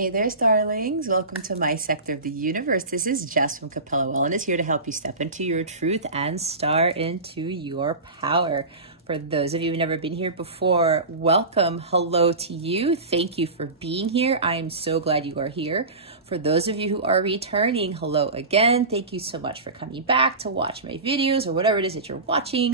Hey there, starlings. Welcome to my sector of the universe. This is Jess from Capella Wellness, here to help you step into your truth and star into your power. For those of you who've never been here before, welcome. Hello to you. Thank you for being here. I am so glad you are here. For those of you who are returning, hello again. Thank you so much for coming back to watch my videos or whatever it is that you're watching.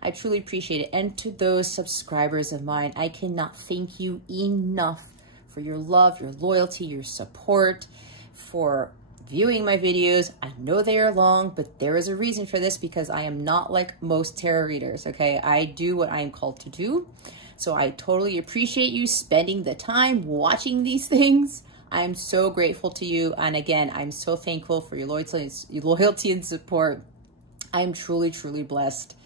I truly appreciate it. And to those subscribers of mine, I cannot thank you enough for your love, your loyalty, your support, for viewing my videos. I know they are long, but there is a reason for this, because I am not like most tarot readers, okay? I do what I am called to do. So I totally appreciate you spending the time watching these things. I am so grateful to you. And again, I'm so thankful for your loyalty and support. I am truly, truly blessed,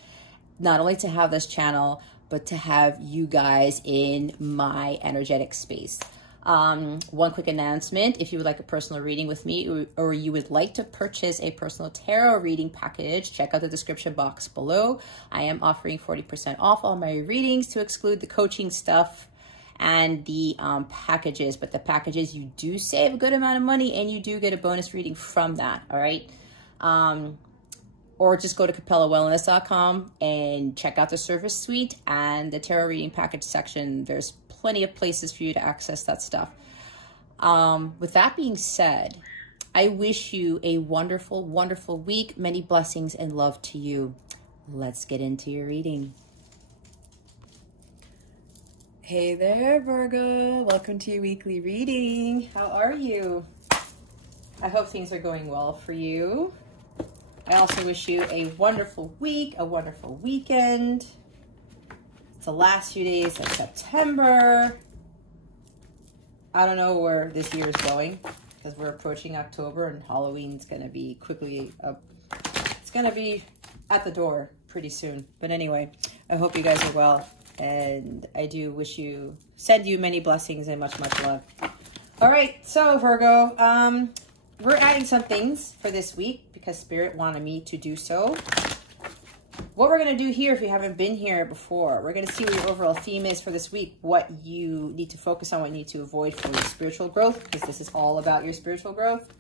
not only to have this channel, but to have you guys in my energetic space. One quick announcement: if you would like a personal reading with me, or you would like to purchase a personal tarot reading package, check out the description box below. I am offering 40% off all my readings, to exclude the coaching stuff and the packages. But the packages, you do save a good amount of money, and you do get a bonus reading from that, all right? Or just go to capellawellness.com and check out the service suite and the tarot reading package section. There's plenty of places for you to access that stuff. With that being said, I wish you a wonderful, wonderful week. Many blessings and love to you. Let's get into your reading. Hey there, Virgo. Welcome to your weekly reading. How are you? I hope things are going well for you. I also wish you a wonderful week, a wonderful weekend. It's the last few days of September. I don't know where this year is going, because we're approaching October and Halloween's going to be quickly up. It's going to be at the door pretty soon. But anyway, I hope you guys are well. And I do send you many blessings and much, much love. All right, so Virgo, we're adding some things for this week because Spirit wanted me to do so. What we're going to do here, if you haven't been here before, we're going to see what your overall theme is for this week, what you need to focus on, what you need to avoid for your spiritual growth, because this is all about your spiritual growth.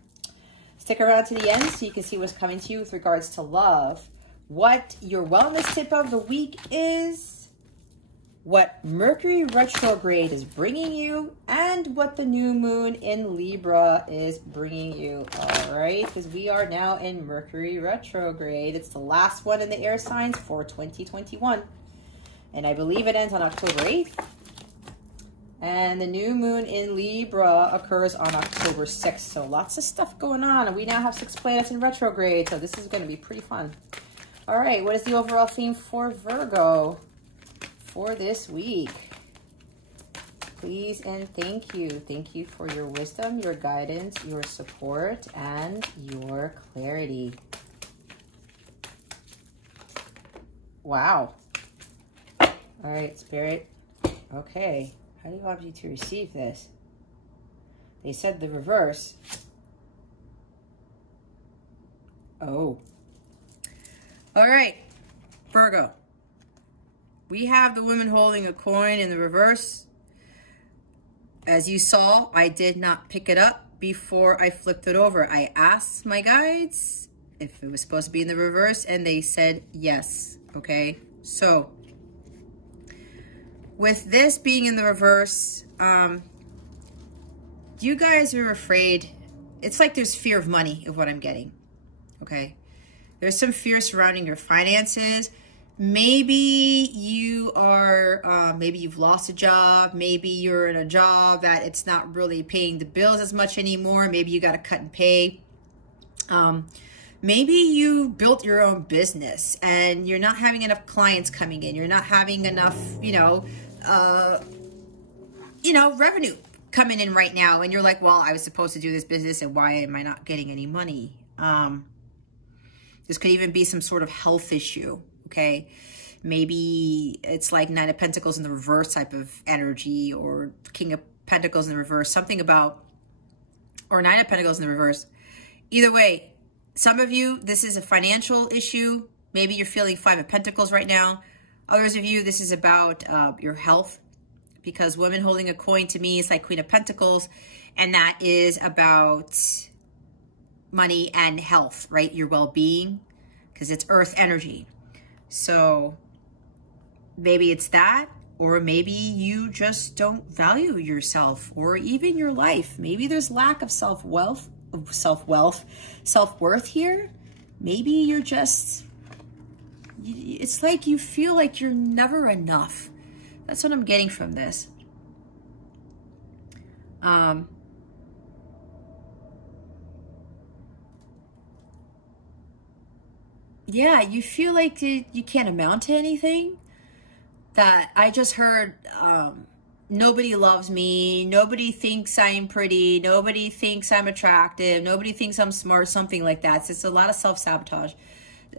Stick around to the end so you can see what's coming to you with regards to love, what your wellness tip of the week is, what Mercury Retrograde is bringing you, and what the new moon in Libra is bringing you. All right, because we are now in Mercury Retrograde. It's the last one in the air signs for 2021. And I believe it ends on October 8th. And the new moon in Libra occurs on October 6th. So lots of stuff going on. And we now have 6 planets in retrograde. So this is going to be pretty fun. All right, what is the overall theme for Virgo for this week? Please and thank you. Thank you for your wisdom, your guidance, your support, and your clarity. Wow. All right, Spirit. Okay. How do you want me to receive this? They said the reverse. Oh. All right, Virgo. We have the woman holding a coin in the reverse. As you saw, I did not pick it up before I flipped it over. I asked my guides if it was supposed to be in the reverse, and they said yes, okay? So, with this being in the reverse, you guys are afraid. It's like there's fear of money, of what I'm getting, okay? There's some fear surrounding your finances. Maybe you are, maybe you've lost a job. Maybe you're in a job that it's not really paying the bills as much anymore. Maybe you got to cut and pay. Maybe you built your own business and you're not having enough clients coming in. You're not having enough, revenue coming in right now. And you're like, well, I was supposed to do this business and why am I not getting any money? This could even be some sort of health issue. Okay, maybe it's like Nine of Pentacles in the reverse type of energy, or King of Pentacles in the reverse, something about, or Nine of Pentacles in the reverse. Either way, some of you, this is a financial issue. Maybe you're feeling Five of Pentacles right now. Others of you, this is about your health, because women holding a coin to me is like Queen of Pentacles. And that is about money and health, right? Your well-being, because it's earth energy. So maybe it's that, or maybe you just don't value yourself or even your life. Maybe there's lack of self-worth here. Maybe you're just, it's like you feel like you're never enough. That's what I'm getting from this. Yeah, you feel like you can't amount to anything. That I just heard, nobody loves me, nobody thinks I'm pretty, nobody thinks I'm attractive, nobody thinks I'm smart, something like that. So it's a lot of self-sabotage.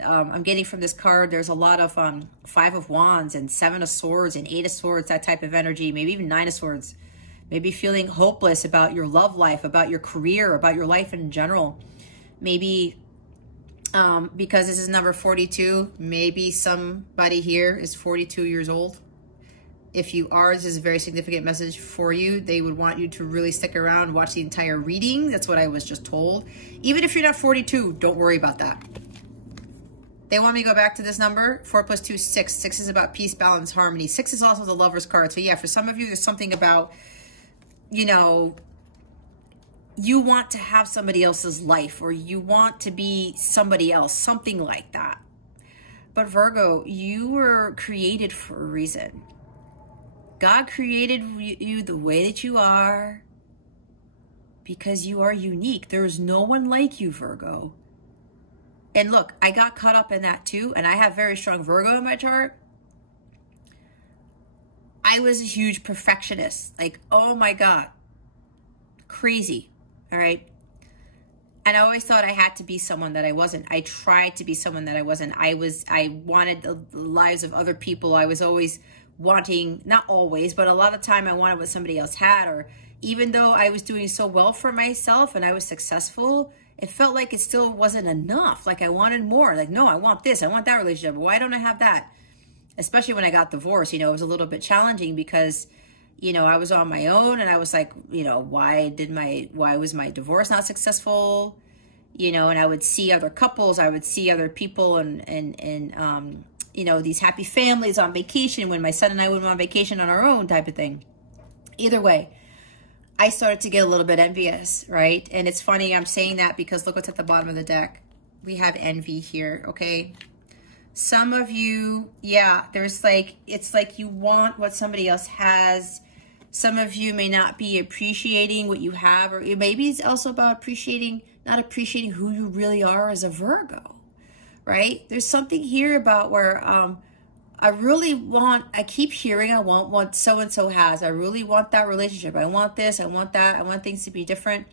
I'm getting from this card, there's a lot of 5 of Wands and 7 of Swords and 8 of Swords, that type of energy, maybe even 9 of Swords. Maybe feeling hopeless about your love life, about your career, about your life in general. Maybe because this is number 42, maybe somebody here is 42 years old. If you are, this is a very significant message for you. They would want you to really stick around, watch the entire reading. That's what I was just told. Even if you're not 42, don't worry about that. They want me to go back to this number. 4 plus 2, 6. 6 is about peace, balance, harmony. 6 is also the Lover's card. So yeah, for some of you, there's something about, you know, you want to have somebody else's life, or you want to be somebody else, something like that. But Virgo, you were created for a reason. God created you the way that you are because you are unique. There's no one like you, Virgo. And look, I got caught up in that too, and I have very strong Virgo in my chart. I was a huge perfectionist. Like, oh my God, crazy. All right. And I always thought I had to be someone that I wasn't. I tried to be someone that I wasn't. I wanted the lives of other people. I was always wanting, not always, but a lot of the time I wanted what somebody else had. Or even though I was doing so well for myself and I was successful, it felt like it still wasn't enough. Like I wanted more. Like, no, I want this. I want that relationship. Why don't I have that? Especially when I got divorced, you know, it was a little bit challenging because, you know, I was on my own and I was like, you know, why was my divorce not successful? You know, and I would see other couples, I would see other people and you know, these happy families on vacation when my son and I went on vacation on our own type of thing. Either way, I started to get a little bit envious, right? And it's funny I'm saying that because look what's at the bottom of the deck. We have envy here, okay? Some of you, yeah, there's like, it's like you want what somebody else has. Some of you may not be appreciating what you have, or maybe it's also about not appreciating who you really are as a Virgo, right? There's something here about where I keep hearing I want what so-and-so has. I really want that relationship. I want this, I want that. I want things to be different.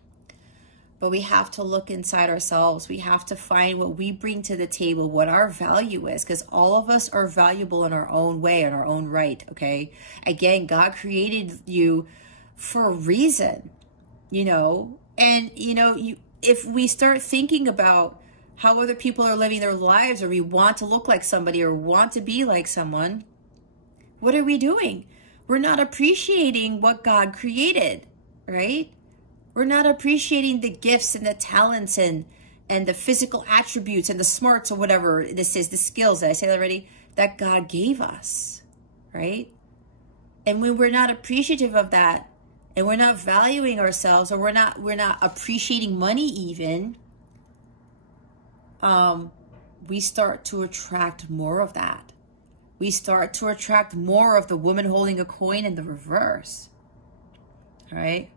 But we have to look inside ourselves. We have to find what we bring to the table, what our value is, because all of us are valuable in our own way, in our own right, okay? Again, God created you for a reason, you know? And, you know, if we start thinking about how other people are living their lives, or we want to look like somebody or want to be like someone, what are we doing? We're not appreciating what God created, right? We're not appreciating the gifts and the talents and the physical attributes and the smarts or whatever this is, the skills, did I say that already? That God gave us, right? And when we're not appreciative of that, and we're not valuing ourselves, or we're not appreciating money even, we start to attract more of that. We start to attract more of the woman holding a coin in the reverse, all right?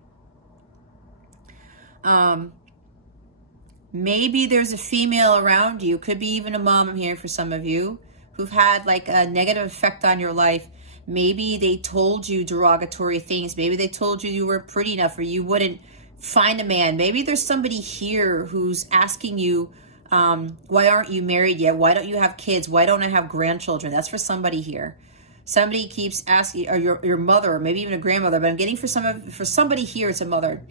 Maybe there's a female around you, could be even a mom here for some of you, who've had like a negative effect on your life. Maybe they told you derogatory things. Maybe they told you you weren't pretty enough or you wouldn't find a man. Maybe there's somebody here who's asking you, why aren't you married yet? Why don't you have kids? Why don't I have grandchildren? That's for somebody here. Somebody keeps asking, or your mother, or maybe even a grandmother, but I'm getting for somebody here, it's a mother.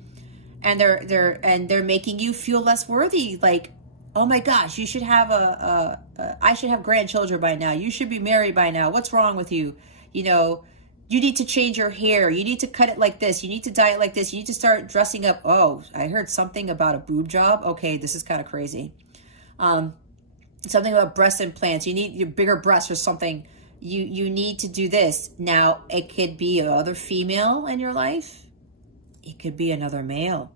And they're making you feel less worthy. Like, oh my gosh, you should have I should have grandchildren by now. You should be married by now. What's wrong with you? You know, You need to change your hair. You need to cut it like this. You need to dye it like this. You need to start dressing up. Oh, I heard something about a boob job. Okay, this is kind of crazy. Something about breast implants. You need your bigger breasts or something. You need to do this. Now, it could be another female in your life. It could be another male.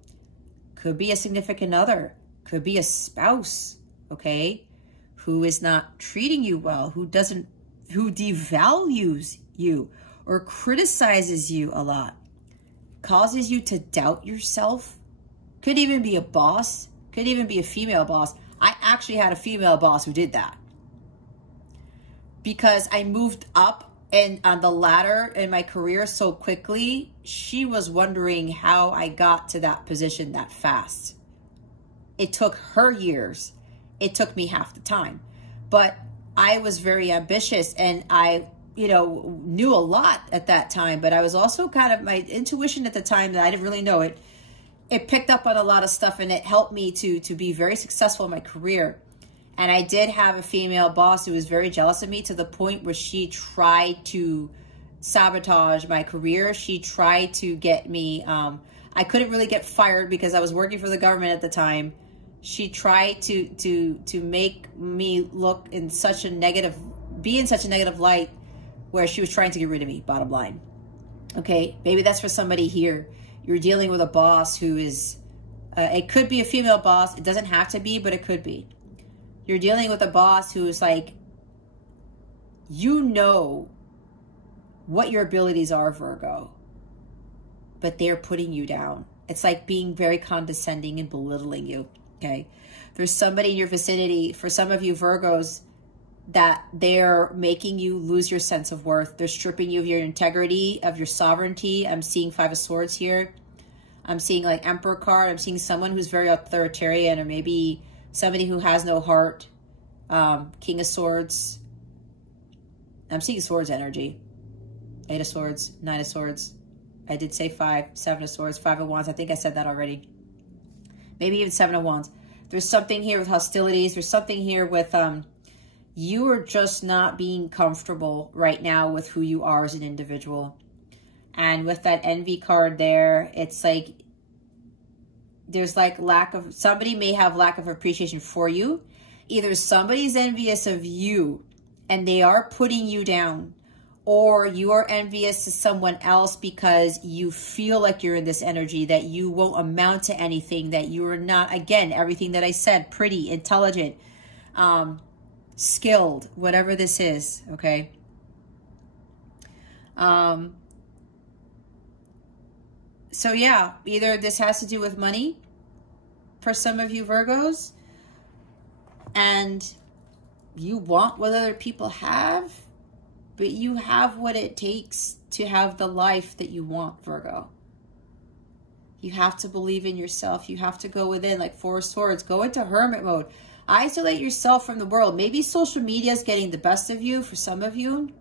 Could be a significant other. Could be a spouse, okay, who is not treating you well, who devalues you or criticizes you a lot, causes you to doubt yourself. Could even be a boss. Could even be a female boss. I actually had a female boss who did that because I moved up and on the ladder in my career so quickly. She was wondering how I got to that position that fast. It took her years. It took me half the time, but I was very ambitious and I, knew a lot at that time, but I was also kind of, my intuition at the time that I didn't really know it, it picked up on a lot of stuff and it helped me to be very successful in my career. And I did have a female boss who was very jealous of me to the point where she tried to sabotage my career. She tried to get me, I couldn't really get fired because I was working for the government at the time. She tried to make me look in such a negative, be in such a negative light where she was trying to get rid of me, bottom line. Okay, maybe that's for somebody here. You're dealing with a boss who is, it could be a female boss. It doesn't have to be, but it could be. You're dealing with a boss who's like, you know what your abilities are, Virgo, but they're putting you down. It's like being very condescending and belittling you, okay? There's somebody in your vicinity, for some of you Virgos, that they're making you lose your sense of worth. They're stripping you of your integrity, of your sovereignty. I'm seeing Five of Swords here. I'm seeing like Emperor card. I'm seeing someone who's very authoritarian, or maybe somebody who has no heart. King of Swords. I'm seeing Swords energy. 8 of Swords, 9 of Swords. I did say 5, 7 of Swords, 5 of Wands. I think I said that already. Maybe even 7 of Wands. There's something here with hostilities. There's something here with you are just not being comfortable right now with who you are as an individual. And with that envy card there, it's like there's like somebody may have lack of appreciation for you. Either somebody's envious of you and they are putting you down, or you are envious to someone else because you feel like you're in this energy, that you won't amount to anything, that you are not, again, everything that I said, pretty, intelligent, skilled, whatever this is, okay? So yeah, either this has to do with money for some of you Virgos, and you want what other people have, but you have what it takes to have the life that you want, Virgo. You have to believe in yourself. You have to go within, like 4 of Swords. Go into hermit mode. Isolate yourself from the world. Maybe social media is getting the best of you for some of you,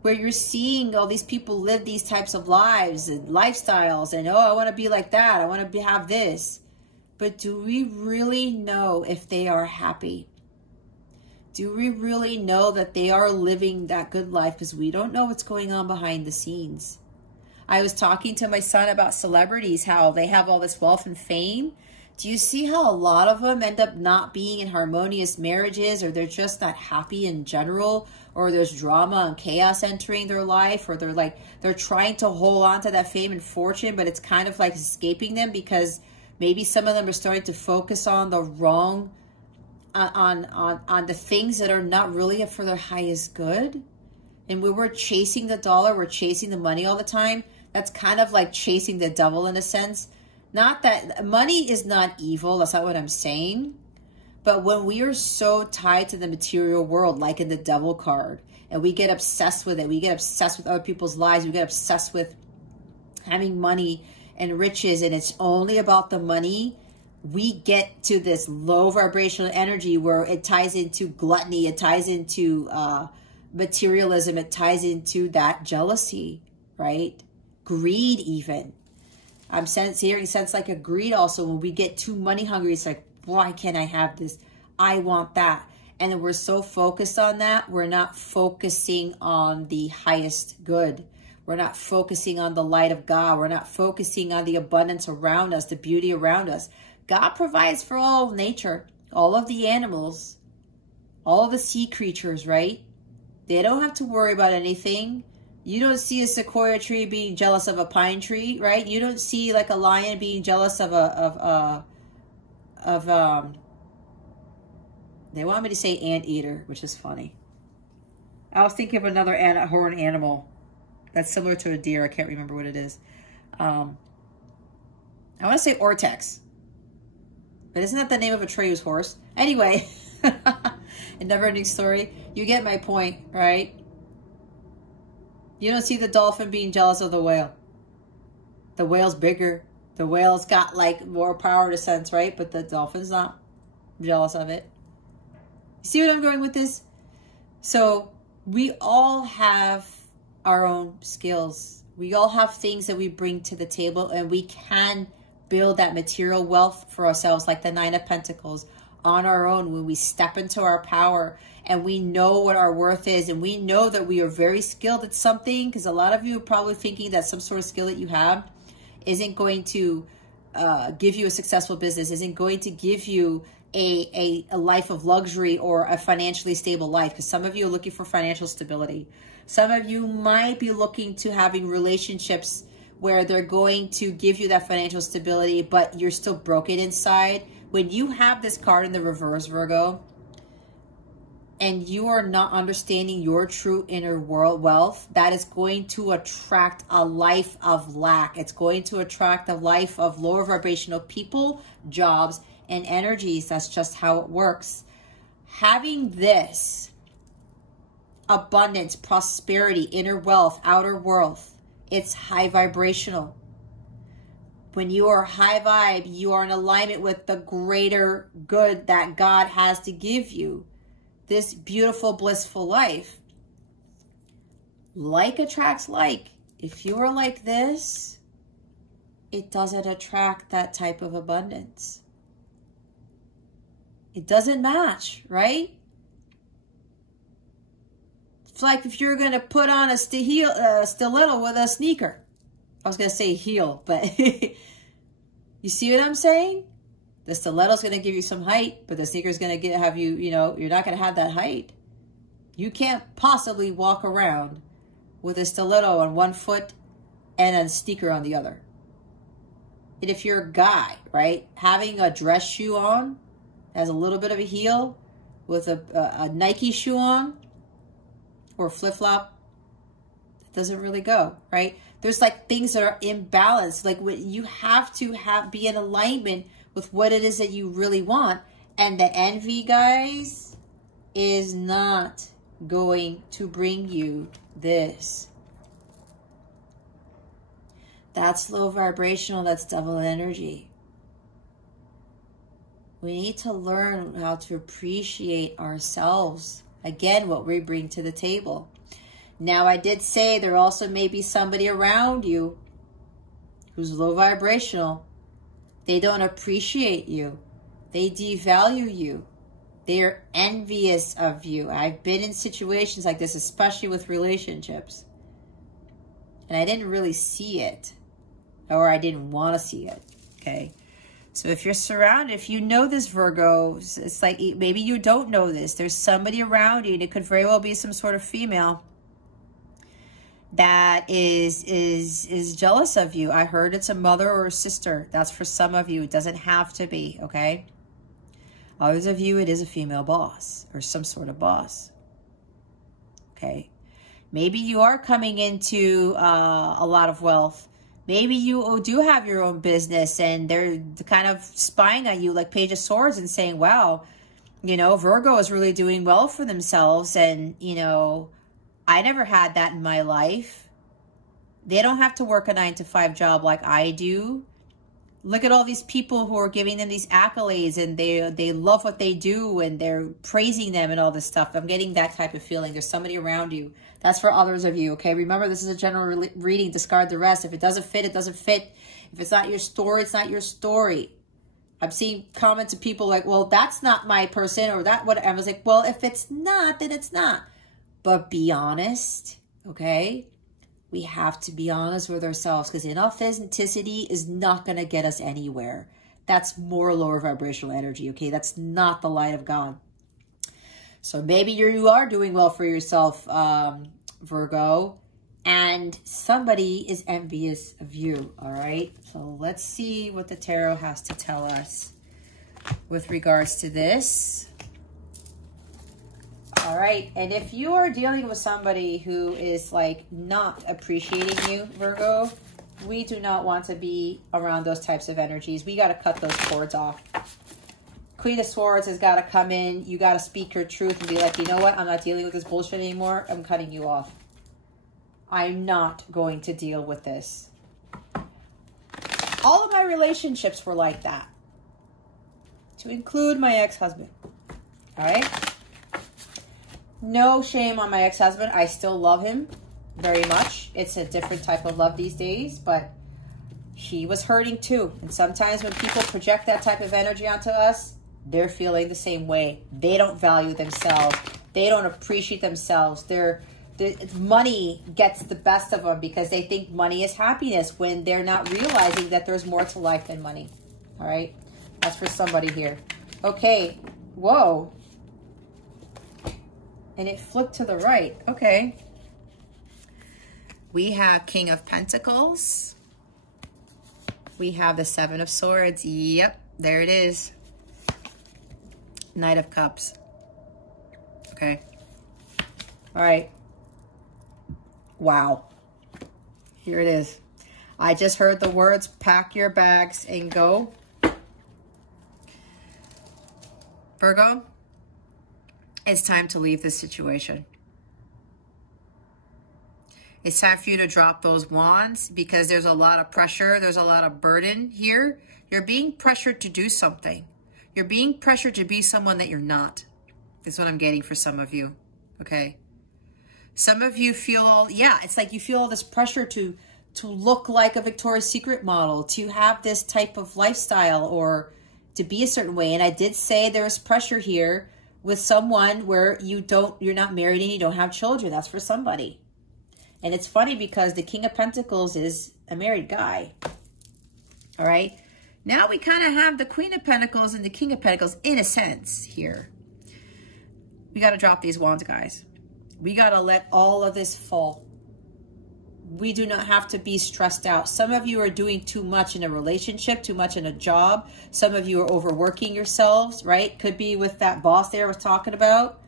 where you're seeing all these people live these types of lives and lifestyles, and, oh, I want to be like that. I want to have this. But do we really know if they are happy? Do we really know that they are living that good life? Because we don't know what's going on behind the scenes. I was talking to my son about celebrities, how they have all this wealth and fame. Do you see how a lot of them end up not being in harmonious marriages, or they're just not happy in general, or there's drama and chaos entering their life, or they're trying to hold on to that fame and fortune, but it's kind of like escaping them because maybe some of them are starting to focus on the wrong, on the things that are not really for their highest good. And when we're chasing the dollar, we're chasing the money all the time. That's kind of like chasing the devil in a sense. Not that money is not evil. That's not what I'm saying. But when we are so tied to the material world, like in the devil card, and we get obsessed with it, we get obsessed with other people's lives, we get obsessed with having money and riches, and it's only about the money, we get to this low vibrational energy where it ties into gluttony, it ties into materialism, it ties into that jealousy, right? Greed even. I'm hearing sense like a greed also. When we get too money hungry, it's like, why can't I have this? I want that. And then we're so focused on that, we're not focusing on the highest good. We're not focusing on the light of God. We're not focusing on the abundance around us, the beauty around us. God provides for all of nature, all of the animals, all of the sea creatures, right? They don't have to worry about anything. You don't see a sequoia tree being jealous of a pine tree, right? You don't see like a lion being jealous of they want me to say anteater, which is funny. I was thinking of another horned animal that's similar to a deer. I can't remember what it is. I want to say Ortex. But isn't that the name of a Atreus horse? Anyway, a never-ending story. You get my point, right? You don't see the dolphin being jealous of the whale. The whale's bigger. The whale's got like more power in a sense, right? But the dolphin's not jealous of it. You see what I'm going with this? So we all have our own skills. We all have things that we bring to the table, and we can build that material wealth for ourselves, like the Nine of Pentacles, on our own when we step into our power and we know what our worth is, and we know that we are very skilled at something, because a lot of you are probably thinking that some sort of skill that you have isn't going to give you a successful business, isn't going to give you a life of luxury or a financially stable life, because some of you are looking for financial stability. Some of you might be looking to having relationships where they're going to give you that financial stability, but you're still broken inside. When you have this card in the reverse, Virgo, and you are not understanding your true inner world wealth, that is going to attract a life of lack. It's going to attract a life of lower vibrational people, jobs, and energies. That's just how it works. Having this abundance, prosperity, inner wealth, outer wealth, it's high vibrational. When you are high vibe, you are in alignment with the greater good that God has to give you. This beautiful, blissful life. Like attracts like. If you are like this, it doesn't attract that type of abundance. It doesn't match, right? It's like if you're going to put on a stiletto with a sneaker. I was going to say heel, but you see what I'm saying? The stiletto's going to give you some height, but the sneaker's going to have you, you're not going to have that height. You can't possibly walk around with a stiletto on one foot and a sneaker on the other. And if you're a guy, right, having a dress shoe on, has a little bit of a heel, with a Nike shoe on, or flip-flop, it doesn't really go, right? There's like things that are imbalanced. Like you have to be in alignment with what it is that you really want. And the envy, guys, is not going to bring you this. That's low vibrational. That's double energy. We need to learn how to appreciate ourselves. Again, what we bring to the table. Now, I did say there also may be somebody around you who's low vibrational. They don't appreciate you. They devalue you. They're envious of you. I've been in situations like this, especially with relationships. And I didn't really see it. Or I didn't want to see it. Okay. So if you're surrounded, if you know this, Virgo, it's like maybe you don't know this. There's somebody around you, and it could very well be some sort of female that is jealous of you. I heard it's a mother or a sister. That's for some of you. It doesn't have to be, okay? Others of you, it is a female boss or some sort of boss. Okay? Maybe you are coming into a lot of wealth. Maybe you do have your own business and they're kind of spying on you like Page of Swords and saying, wow, Virgo is really doing well for themselves. And, I never had that in my life. They don't have to work a 9-to-5 job like I do. Look at all these people who are giving them these accolades and they love what they do and they're praising them and all this stuff. I'm getting that type of feeling. There's somebody around you. That's for others of you, okay? Remember, this is a general reading. Discard the rest. If it doesn't fit, it doesn't fit. If it's not your story, it's not your story. I'm seeing comments of people like, well, that's not my person or that what. I was like, well, if it's not, then it's not. But be honest, okay? we have to be honest with ourselves, because inauthenticity is not going to get us anywhere. That's more lower vibrational energy, okay? That's not the light of God. So maybe you are doing well for yourself, Virgo, and somebody is envious of you, all right? So let's see what the tarot has to tell us with regards to this. All right, and if you are dealing with somebody who is like not appreciating you, Virgo, we do not want to be around those types of energies. We got to cut those cords off. Queen of Swords has got to come in. You got to speak your truth and be like, you know what? I'm not dealing with this bullshit anymore. I'm cutting you off. I'm not going to deal with this. All of my relationships were like that, to include my ex-husband. All right? No shame on my ex-husband. I still love him very much. It's a different type of love these days, but he was hurting too. And sometimes when people project that type of energy onto us, they're feeling the same way. They don't value themselves. They don't appreciate themselves. Money gets the best of them because they think money is happiness when they're not realizing that there's more to life than money. All right? That's for somebody here. Okay. Whoa. And it flipped to the right. Okay. We have King of Pentacles. We have the Seven of Swords. Yep, there it is. Knight of Cups. Okay. All right. Wow. Here it is. I just heard the words, pack your bags and go. Virgo, it's time to leave this situation. It's time for you to drop those wands because there's a lot of pressure. There's a lot of burden here. You're being pressured to do something. You're being pressured to be someone that you're not. That's what I'm getting for some of you, okay? Some of you feel, yeah, it's like you feel all this pressure to look like a Victoria's Secret model, to have this type of lifestyle or to be a certain way. And I did say there's pressure here with someone where you're not married and you don't have children. That's for somebody. And it's funny because the King of Pentacles is a married guy. All right. Now we kind of have the Queen of Pentacles and the King of Pentacles in a sense here. We got to drop these wands, guys. We got to let all of this fall. We do not have to be stressed out. Some of you are doing too much in a relationship, too much in a job. Some of you are overworking yourselves, right? Could be with that boss there I was talking about,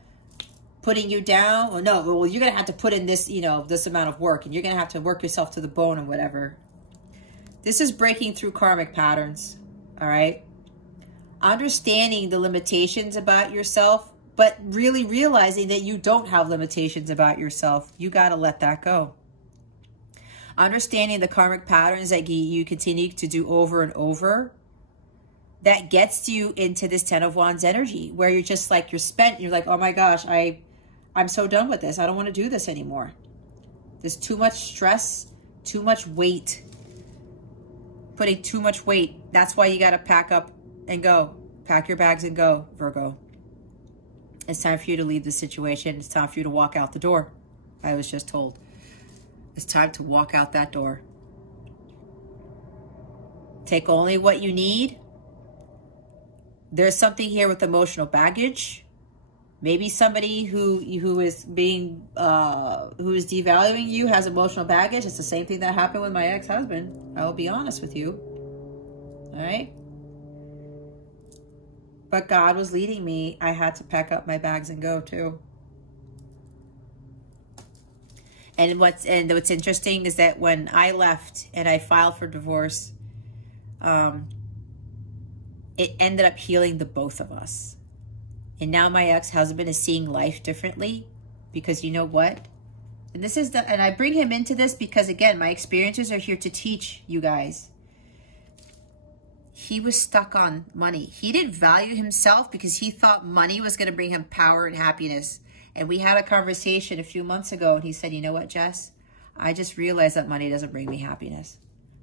putting you down. Or no, well, you're going to have to put in this, you know, this amount of work, and you're going to have to work yourself to the bone and whatever. This is breaking through karmic patterns, all right? Understanding the limitations about yourself, but really realizing that you don't have limitations about yourself. You got to let that go. Understanding the karmic patterns that you continue to do over and over, that gets you into this Ten of Wands energy where you're just like, you're spent. You're like, oh my gosh, I'm so done with this. I don't want to do this anymore. There's too much stress, too much weight, putting too much weight. That's why you got to pack up and go. Pack your bags and go, Virgo. It's time for you to leave the situation. It's time for you to walk out the door. I was just told. It's time to walk out that door. Take only what you need. There's something here with emotional baggage. Maybe somebody who is devaluing you has emotional baggage. It's the same thing that happened with my ex-husband. I will be honest with you. All right? But God was leading me. I had to pack up my bags and go too. And what's interesting is that when I left and I filed for divorce, it ended up healing the both of us. And now my ex-husband is seeing life differently because you know what? And this is and I bring him into this because again, my experiences are here to teach you guys. He was stuck on money. He didn't value himself because he thought money was going to bring him power and happiness. And we had a conversation a few months ago and he said, you know what, Jess? I just realized that money doesn't bring me happiness.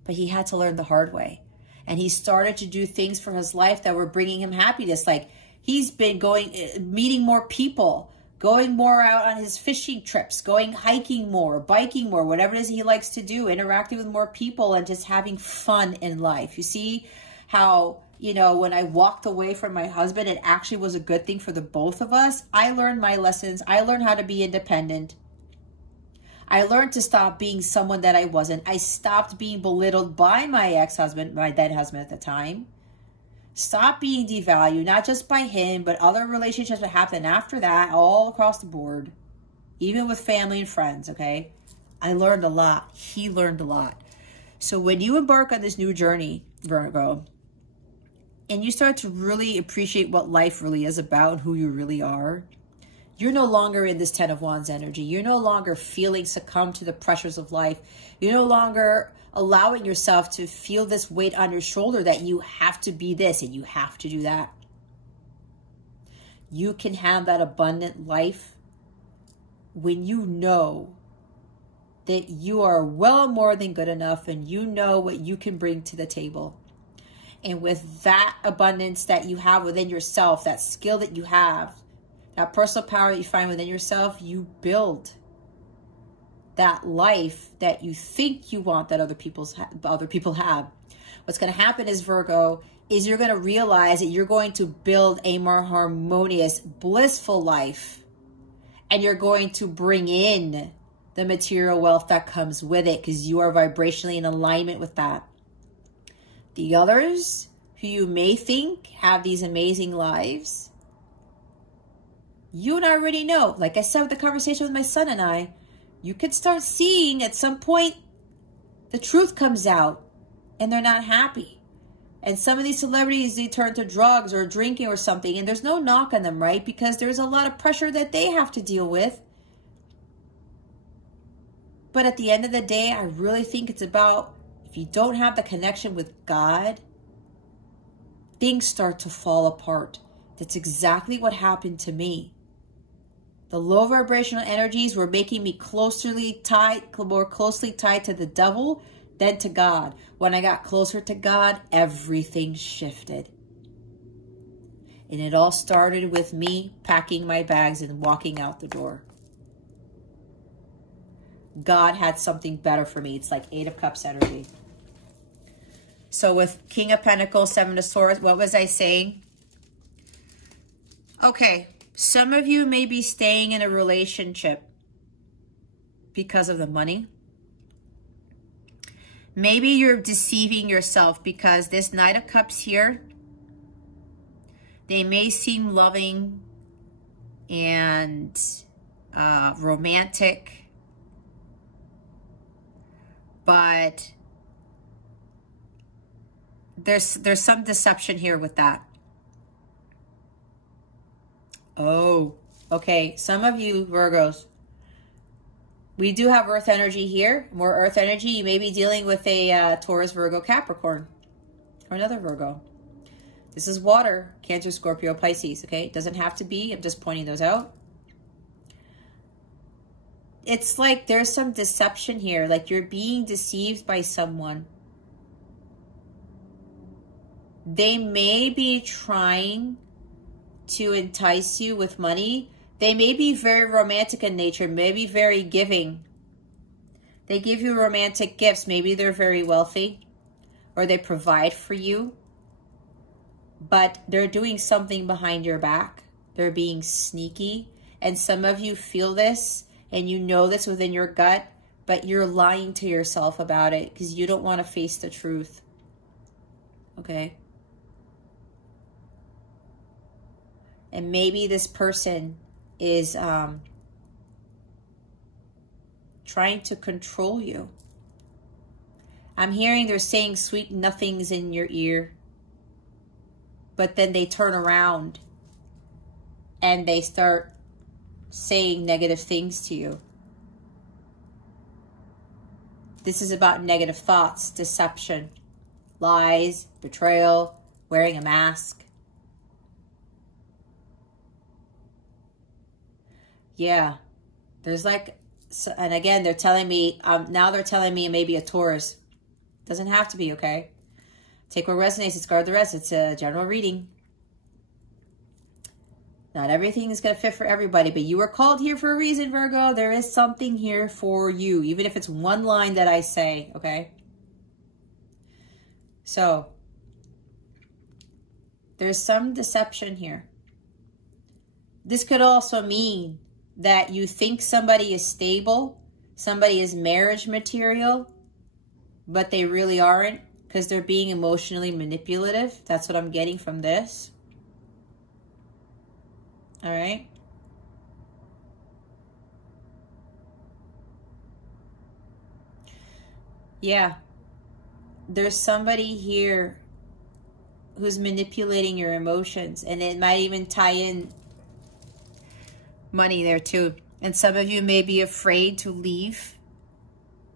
But he had to learn the hard way. And he started to do things for his life that were bringing him happiness. Like he's been meeting more people, going more out on his fishing trips, going hiking more, biking more, whatever it is he likes to do, interacting with more people and just having fun in life. You see how, you know, when I walked away from my husband, it actually was a good thing for the both of us. I learned my lessons. I learned how to be independent. I learned to stop being someone that I wasn't. I stopped being belittled by my ex-husband, my then husband at the time. Stop being devalued, not just by him, but other relationships that happened after that, all across the board, even with family and friends, okay? I learned a lot. He learned a lot. So when you embark on this new journey, Virgo, and you start to really appreciate what life really is about and who you really are, you're no longer in this 10 of Wands energy. You're no longer feeling succumb to the pressures of life. You're no longer allowing yourself to feel this weight on your shoulder that you have to be this and you have to do that. You can have that abundant life when you know that you are well more than good enough and you know what you can bring to the table. And with that abundance that you have within yourself, that skill that you have, that personal power that you find within yourself, you build that life that you think you want that other people have. What's going to happen is, Virgo, is you're going to realize that you're going to build a more harmonious, blissful life. And you're going to bring in the material wealth that comes with it because you are vibrationally in alignment with that. The others who you may think have these amazing lives, you and I already know. Like I said with the conversation with my son and I, you could start seeing at some point the truth comes out and they're not happy. And some of these celebrities, they turn to drugs or drinking or something, and there's no knock on them, right? Because there's a lot of pressure that they have to deal with. But at the end of the day, I really think it's about, if you don't have the connection with God, things start to fall apart. That's exactly what happened to me. The low vibrational energies were making me more closely tied to the devil than to God. When I got closer to God, everything shifted. And it all started with me packing my bags and walking out the door. God had something better for me. It's like 8 of Cups energy. So with King of Pentacles, 7 of Swords, what was I saying? Okay. Some of you may be staying in a relationship because of the money. Maybe you're deceiving yourself because this Knight of Cups here, they may seem loving and romantic, but there's some deception here with that. Oh, okay. Some of you Virgos, we do have earth energy here. More earth energy. You may be dealing with a Taurus, Virgo, Capricorn, or another Virgo. This is water, Cancer, Scorpio, Pisces, okay? It doesn't have to be. I'm just pointing those out. It's like there's some deception here. Like you're being deceived by someone. They may be trying to entice you with money. They may be very romantic in nature, maybe very giving. They give you romantic gifts. Maybe they're very wealthy or they provide for you, but they're doing something behind your back. They're being sneaky. And some of you feel this and you know this within your gut, but you're lying to yourself about it because you don't want to face the truth. Okay? And maybe this person is trying to control you. I'm hearing they're saying sweet nothings in your ear, but then they turn around and they start saying negative things to you. This is about negative thoughts, deception, lies, betrayal, wearing a mask. Yeah, there's like, and again, they're telling me, now they're telling me it may be a Taurus. Doesn't have to be, okay? Take what resonates, discard the rest. It's a general reading. Not everything is going to fit for everybody, but you are called here for a reason, Virgo. There is something here for you, even if it's one line that I say, okay? So, there's some deception here. This could also mean that you think somebody is stable, somebody is marriage material, but they really aren't because they're being emotionally manipulative. That's what I'm getting from this. All right. Yeah. There's somebody here who's manipulating your emotions, and it might even tie in money there too. And some of you may be afraid to leave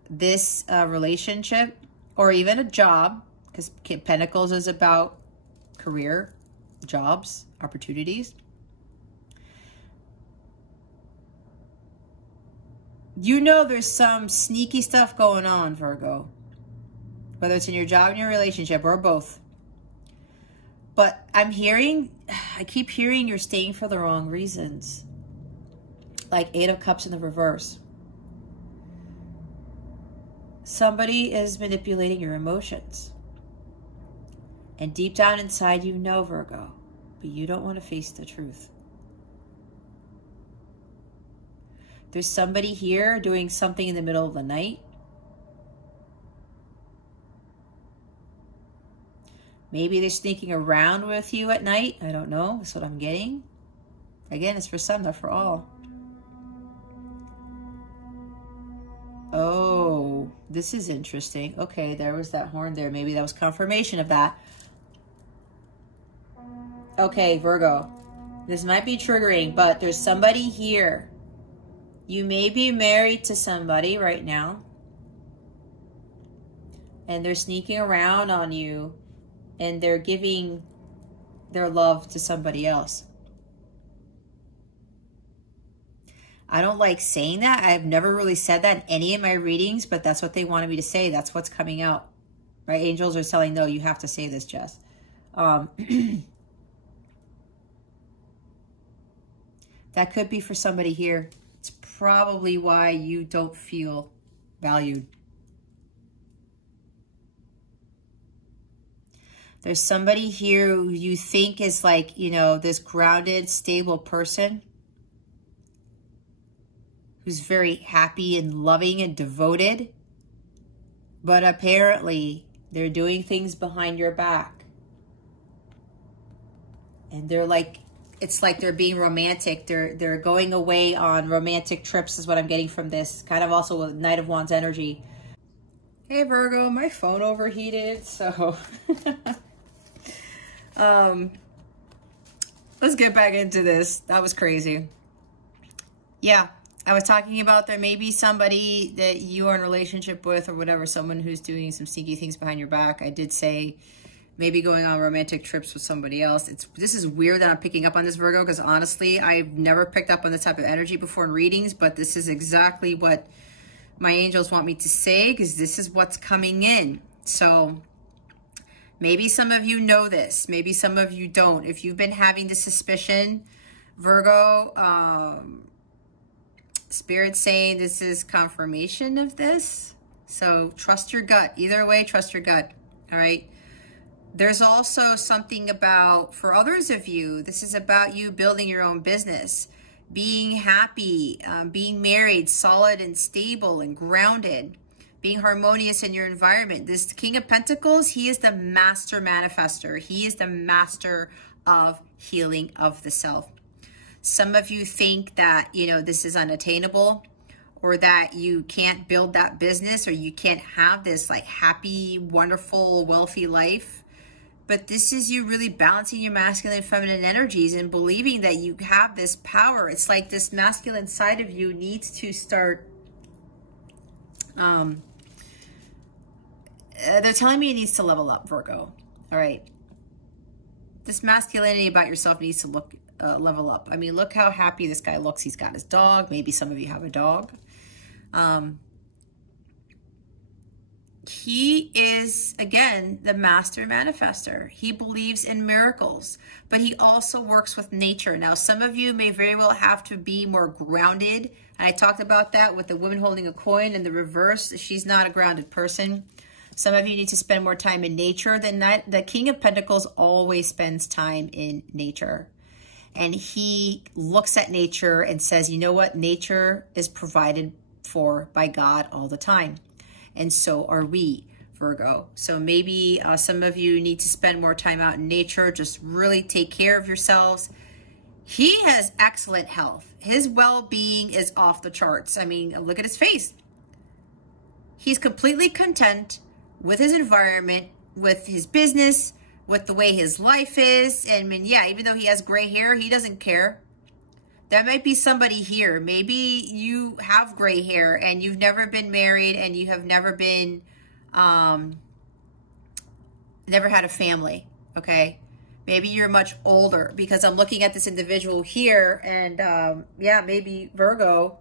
this relationship or even a job, because Pentacles is about career, jobs, opportunities. You know there's some sneaky stuff going on, Virgo. Whether it's in your job and your relationship or both. But I keep hearing you're staying for the wrong reasons. Like 8 of Cups in the reverse. Somebody is manipulating your emotions. And deep down inside you know, Virgo, but you don't want to face the truth. There's somebody here doing something in the middle of the night. Maybe they're sneaking around with you at night. I don't know. That's what I'm getting. Again, it's for some, not for all. Oh, this is interesting. Okay, there was that horn there. Maybe that was confirmation of that. Okay, Virgo. This might be triggering, but there's somebody here. You may be married to somebody right now. And they're sneaking around on you. And they're giving their love to somebody else. I don't like saying that. I've never really said that in any of my readings, but that's what they wanted me to say. That's what's coming out. Right? Angels are telling, no, you have to say this, Jess. That could be for somebody here. It's probably why you don't feel valued. There's somebody here who you think is like, you know, this grounded, stable person who's very happy and loving and devoted. But apparently they're doing things behind your back. And they're like, it's like they're being romantic. They're going away on romantic trips is what I'm getting from this. Kind of also with Knight of Wands energy. Hey Virgo, my phone overheated, so... let's get back into this. That was crazy. Yeah, I was talking about there may be somebody that you are in a relationship with or whatever, someone who's doing some sneaky things behind your back. I did say maybe going on romantic trips with somebody else. This is weird that I'm picking up on this, Virgo, because honestly, I've never picked up on this type of energy before in readings, but this is exactly what my angels want me to say, because this is what's coming in. So maybe some of you know this. Maybe some of you don't. If you've been having the suspicion, Virgo, Spirit's saying this is confirmation of this. So trust your gut. Either way, trust your gut. All right. There's also something about, for others of you, this is about you building your own business, being happy, being married, solid and stable and grounded, being harmonious in your environment. This King of Pentacles, he is the master manifester. He is the master of healing of the self. Some of you think that, you know, this is unattainable, or that you can't build that business, or you can't have this like happy, wonderful, wealthy life. But this is you really balancing your masculine and feminine energies and believing that you have this power. It's like this masculine side of you needs to start, they're telling me it needs to level up, Virgo. All right. This masculinity about yourself needs to look, level up. I mean, look how happy this guy looks. He's got his dog. Maybe some of you have a dog. he is, again, the master manifester. He believes in miracles, but he also works with nature. Now, some of you may very well have to be more grounded. And I talked about that with the woman holding a coin in the reverse. She's not a grounded person. Some of you need to spend more time in nature than that. The King of Pentacles always spends time in nature. And he looks at nature and says, you know what? Nature is provided for by God all the time. And so are we, Virgo. So maybe some of you need to spend more time out in nature. Just really take care of yourselves. He has excellent health. His well-being is off the charts. I mean, look at his face. He's completely content with his environment, with his business, with the way his life is. And I mean, yeah, even though he has gray hair, he doesn't care. That might be somebody here. Maybe you have gray hair and you've never been married and you have never been, never had a family, okay? Maybe you're much older, because I'm looking at this individual here and yeah, maybe Virgo.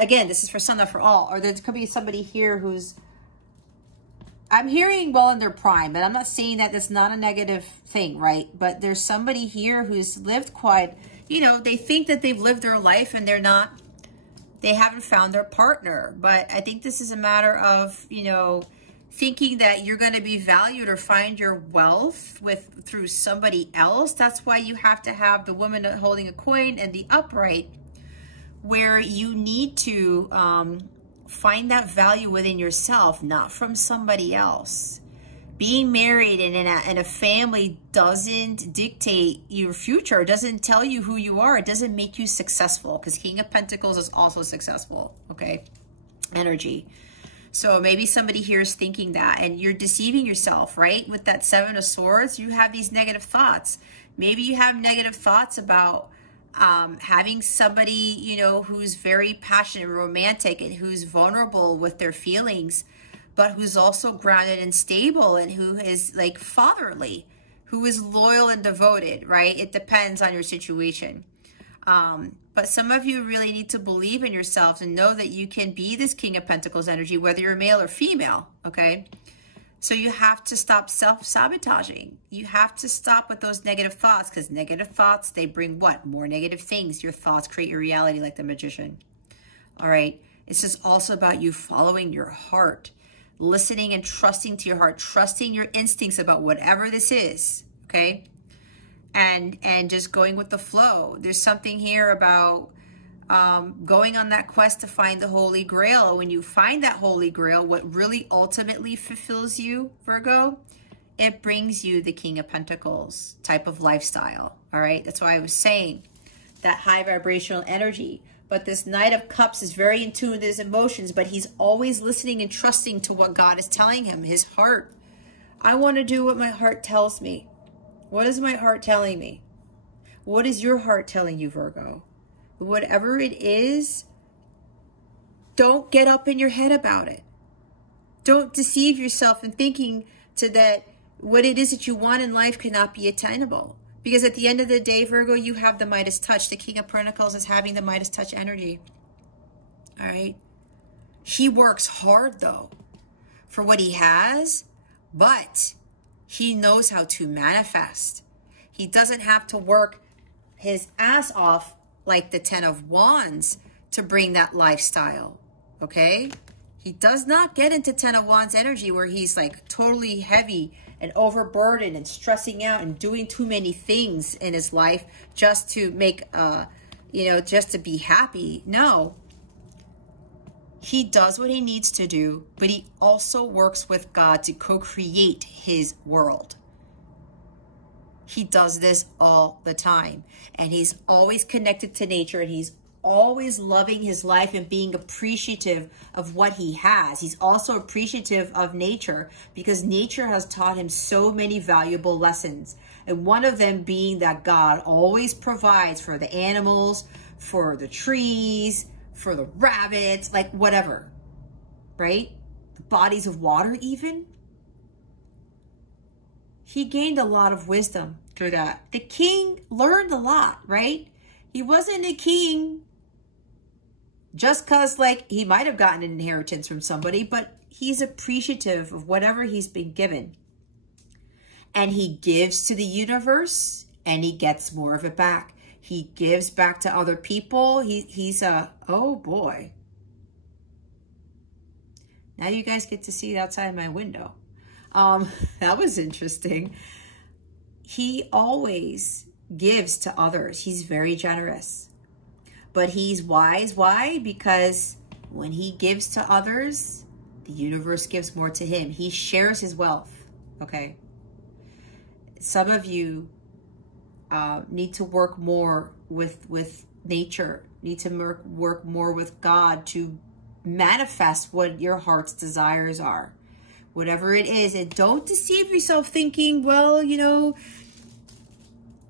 Again, this is for some, not for all. Or there could be somebody here who's, I'm hearing well in their prime, but I'm not saying that that's not a negative thing, right? But there's somebody here who's lived quite, you know, they think that they've lived their life and they're not, they haven't found their partner. But I think this is a matter of, you know, thinking that you're going to be valued or find your wealth through somebody else. That's why you have to have the woman holding a coin and the upright, where you need to find that value within yourself, not from somebody else. Being married and in a family doesn't dictate your future. It doesn't tell you who you are. It doesn't make you successful, because King of Pentacles is also successful, okay? Energy. So maybe somebody here is thinking that, and you're deceiving yourself, right? With that Seven of Swords, you have these negative thoughts. Maybe you have negative thoughts about having somebody, you know, who's very passionate, romantic, and who's vulnerable with their feelings, but who's also grounded and stable, and who is like fatherly, who is loyal and devoted, right? It depends on your situation. But some of you really need to believe in yourselves and know that you can be this King of Pentacles energy, whether you're male or female, okay? So you have to stop self-sabotaging. You have to stop with those negative thoughts, because negative thoughts, they bring what? More negative things. Your thoughts create your reality like the magician. All right? It's just also about you following your heart, listening and trusting to your heart, trusting your instincts about whatever this is, okay? And just going with the flow. There's something here about going on that quest to find the Holy Grail. When you find that Holy Grail, what really ultimately fulfills you, Virgo, it brings you the King of Pentacles type of lifestyle, all right? That's why I was saying that high vibrational energy. But this Knight of Cups is very in tune with his emotions, but he's always listening and trusting to what God is telling him, his heart. I want to do what my heart tells me. What is my heart telling me? What is your heart telling you, Virgo? Whatever it is, don't get up in your head about it. Don't deceive yourself in thinking that what it is that you want in life cannot be attainable. Because at the end of the day, Virgo, you have the Midas touch. The King of Pentacles is having the Midas touch energy. All right? He works hard, though, for what he has, but he knows how to manifest. He doesn't have to work his ass off like the Ten of Wands to bring that lifestyle, okay? He does not get into Ten of Wands energy where he's like totally heavy and overburdened and stressing out and doing too many things in his life just to make, you know, just to be happy. No. He does what he needs to do, but he also works with God to co-create his world. He does this all the time, and he's always connected to nature, and he's always loving his life and being appreciative of what he has. He's also appreciative of nature, because nature has taught him so many valuable lessons. And one of them being that God always provides for the animals, for the trees, for the rabbits, like whatever, right? The bodies of water even. He gained a lot of wisdom through that. The king learned a lot, right? He wasn't a king Just because, like, he might have gotten an inheritance from somebody, but he's appreciative of whatever he's been given. And he gives to the universe, and he gets more of it back. He gives back to other people. He's a, oh boy. Now you guys get to see it outside my window. That was interesting. He always gives to others. He's very generous. But he's wise. Why? Because when he gives to others, the universe gives more to him. He shares his wealth. Okay. Some of you need to work more with nature. Need to work more with God to manifest what your heart's desires are. Whatever it is. And don't deceive yourself thinking, well, you know,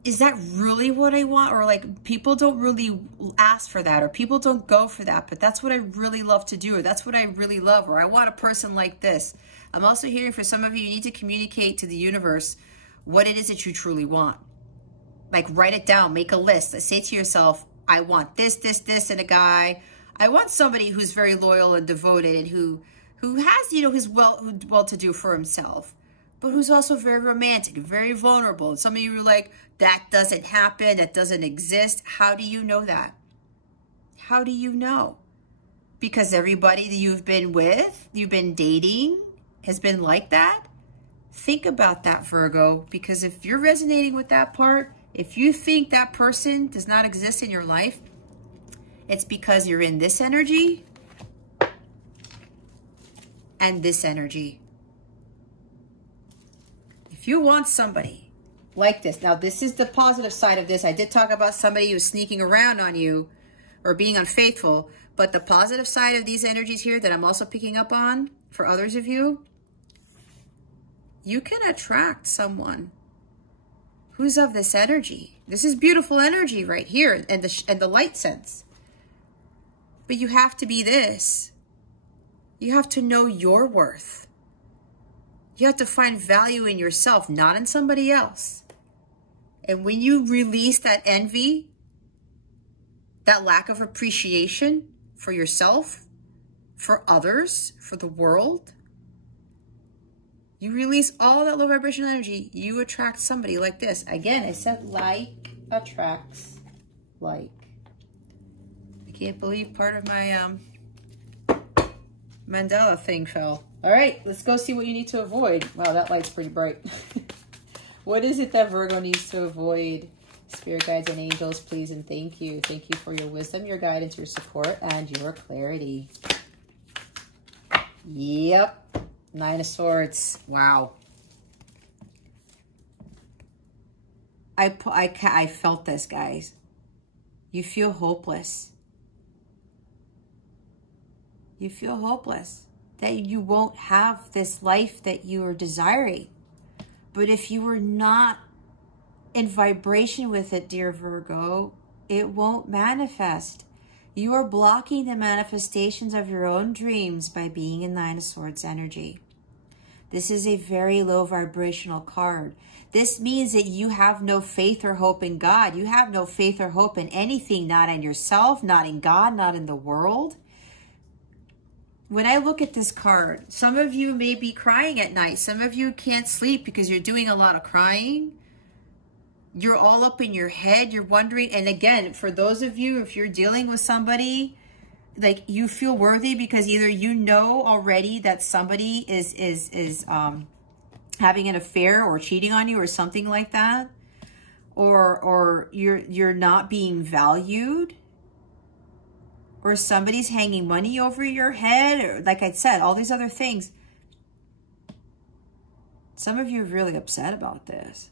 is that really what I want? Or like, people don't really ask for that, or people don't go for that, but that's what I really love to do, or that's what I really love, or I want a person like this. I'm also hearing for some of you, you need to communicate to the universe what it is that you truly want. Like, write it down, make a list. Say to yourself, I want this, this, this in a guy. I want somebody who's very loyal and devoted, and who has, you know, his well to do for himself, but who's also very romantic and very vulnerable. And some of you are like, that doesn't happen, that doesn't exist. How do you know that? How do you know? Because everybody that you've been with, you've been dating, has been like that? Think about that, Virgo, because if you're resonating with that part, if you think that person does not exist in your life, it's because you're in this energy and this energy. If you want somebody like this, now this is the positive side of this. I did talk about somebody who's sneaking around on you or being unfaithful, but the positive side of these energies here that I'm also picking up on for others of you, you can attract someone who's of this energy. This is beautiful energy right here in the light sense. But you have to be this. You have to know your worth. You have to find value in yourself, not in somebody else. And when you release that envy, that lack of appreciation for yourself, for others, for the world, you release all that low vibrational energy, you attract somebody like this. Again, I said like attracts like. I can't believe part of my Mandela thing fell. All right, let's go see what you need to avoid. Wow, that light's pretty bright. What is it that Virgo needs to avoid? Spirit guides and angels, please and thank you. Thank you for your wisdom, your guidance, your support, and your clarity. Yep. Nine of Swords. Wow. I felt this, guys. You feel hopeless. You feel hopeless. That you won't have this life that you are desiring. But if you are not in vibration with it, dear Virgo, it won't manifest. You are blocking the manifestations of your own dreams by being in Nine of Swords energy. This is a very low vibrational card. This means that you have no faith or hope in God. You have no faith or hope in anything, not in yourself, not in God, not in the world. When I look at this card, some of you may be crying at night. Some of you can't sleep because you're doing a lot of crying. You're all up in your head. You're wondering. And again, for those of you, if you're dealing with somebody, like you feel worthy because either you know already that somebody is having an affair or cheating on you or something like that, or you're not being valued, or somebody's hanging money over your head, or like I said, all these other things. Some of you are really upset about this.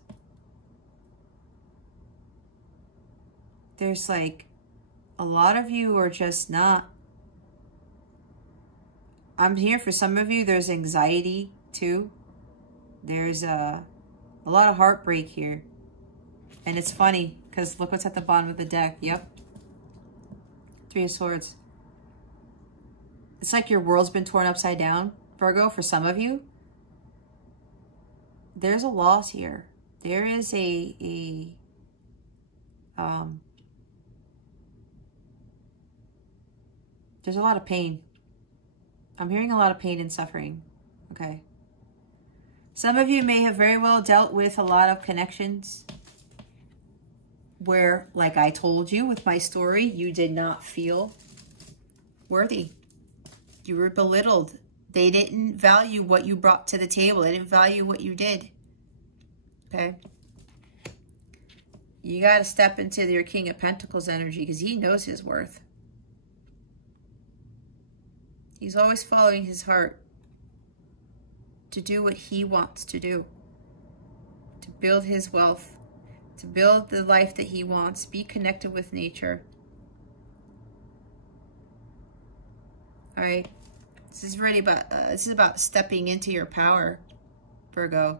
There's like, a lot of you are just not. I'm here for some of you, there's anxiety too. There's a lot of heartbreak here. And it's funny, because look what's at the bottom of the deck. Yep. Three of Swords. It's like your world's been torn upside down, Virgo, for some of you. There's a loss here. There is a There's a lot of pain. I'm hearing a lot of pain and suffering. Okay. Some of you may have very well dealt with a lot of connections where, like I told you with my story, you did not feel worthy. You were belittled. They didn't value what you brought to the table. They didn't value what you did. Okay? You got to step into your King of Pentacles energy because he knows his worth. He's always following his heart to do what he wants to do, to build his wealth, to build the life that he wants, be connected with nature. All right, this is really about this is about stepping into your power, Virgo.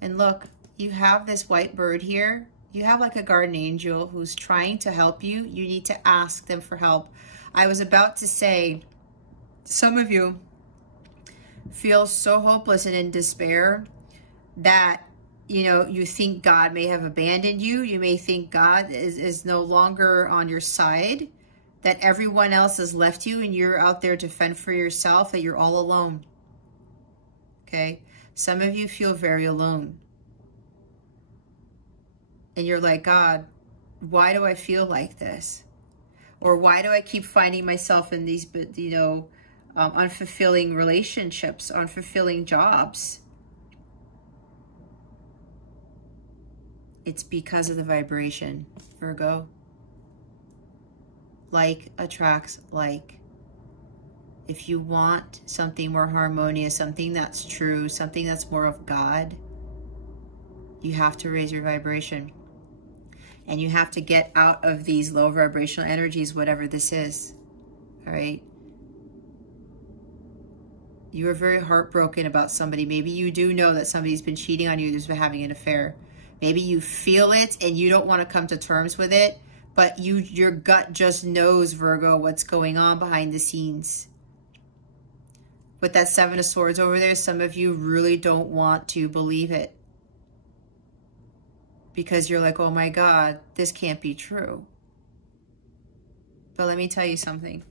And look, you have this white bird here. You have like a guardian angel who's trying to help you. You need to ask them for help. I was about to say, some of you feel so hopeless and in despair that, you know, you think God may have abandoned you. You may think God is no longer on your side, that everyone else has left you and you're out there to fend for yourself, that you're all alone. Okay? Some of you feel very alone. And you're like, God, why do I feel like this? Or why do I keep finding myself in these, you know, unfulfilling relationships, unfulfilling jobs? It's because of the vibration, Virgo. Like attracts like. If you want something more harmonious, something that's true, something that's more of God, you have to raise your vibration. And you have to get out of these low vibrational energies, whatever this is. All right? You are very heartbroken about somebody. Maybe you do know that somebody's been cheating on you, who's been having an affair. Maybe you feel it and you don't want to come to terms with it, but your gut just knows, Virgo, what's going on behind the scenes. With that Seven of Swords over there, some of you really don't want to believe it. Because you're like, oh my God, this can't be true. But let me tell you something.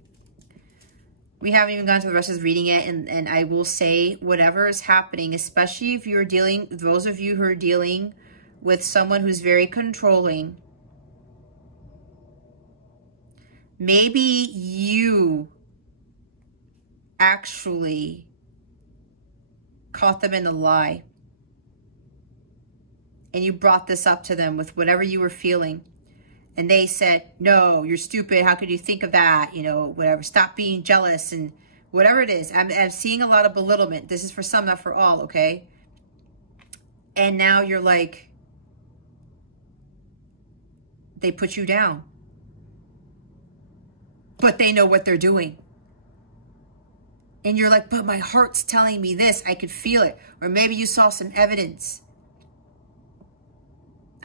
We haven't even gone to the rest of reading it, and I will say, whatever is happening, especially if you're dealing, those of you who are dealing with someone who's very controlling, maybe you actually caught them in a lie. And you brought this up to them with whatever you were feeling. And they said, no, you're stupid. How could you think of that? You know, whatever. Stop being jealous and whatever it is. I'm seeing a lot of belittlement. This is for some, not for all, okay? And now you're like, they put you down. But they know what they're doing. And you're like, but my heart's telling me this. I could feel it. Or maybe you saw some evidence.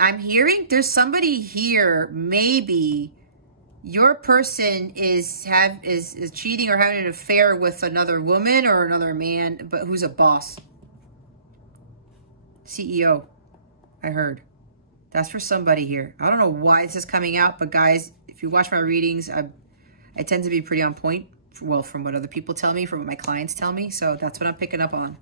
I'm hearing there's somebody here, maybe your person is cheating or having an affair with another woman or another man, but who's a boss. CEO, I heard. That's for somebody here. I don't know why this is coming out, but guys, if you watch my readings, I tend to be pretty on point. Well, from what other people tell me, from what my clients tell me. So that's what I'm picking up on.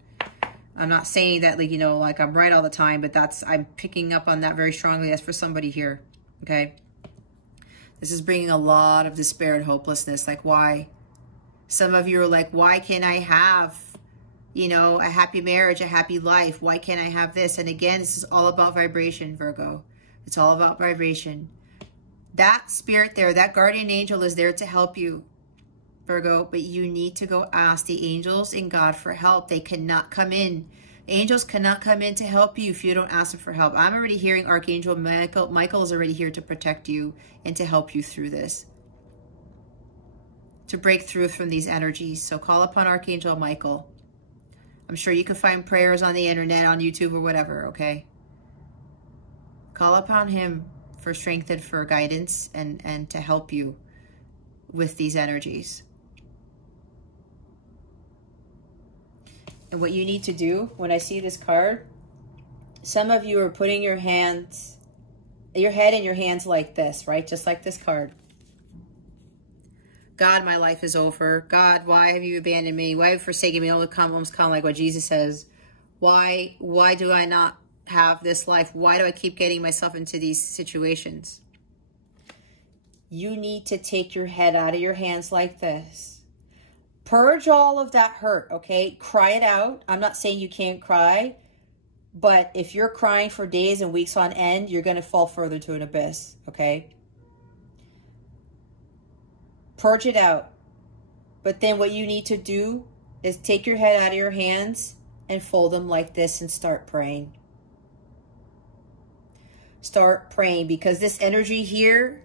I'm not saying that, like, you know, like I'm right all the time, but I'm picking up on that very strongly. That's for somebody here, okay? This is bringing a lot of despair and hopelessness. Like, why? Some of you are like, why can't I have, you know, a happy marriage, a happy life? Why can't I have this? And again, this is all about vibration, Virgo. It's all about vibration. That spirit there, that guardian angel is there to help you, Virgo, but you need to go ask the angels and God for help. They cannot come in. Angels cannot come in to help you if you don't ask them for help. I'm already hearing Archangel Michael. Michael is already here to protect you and to help you through this, to break through from these energies. So call upon Archangel Michael. I'm sure you can find prayers on the internet, on YouTube or whatever, okay? Call upon him for strength and for guidance and to help you with these energies. And what you need to do when I see this card, some of you are putting your head in your hands like this, right? Just like this card. God, my life is over. God, why have you abandoned me? Why have you forsaken me? Almost kind of like what Jesus says. Why do I not have this life? Why do I keep getting myself into these situations? You need to take your head out of your hands like this. Purge all of that hurt, okay? Cry it out. I'm not saying you can't cry, but if you're crying for days and weeks on end, you're going to fall further to an abyss, okay? Purge it out. But then what you need to do is take your head out of your hands and fold them like this and start praying. Start praying, because this energy here,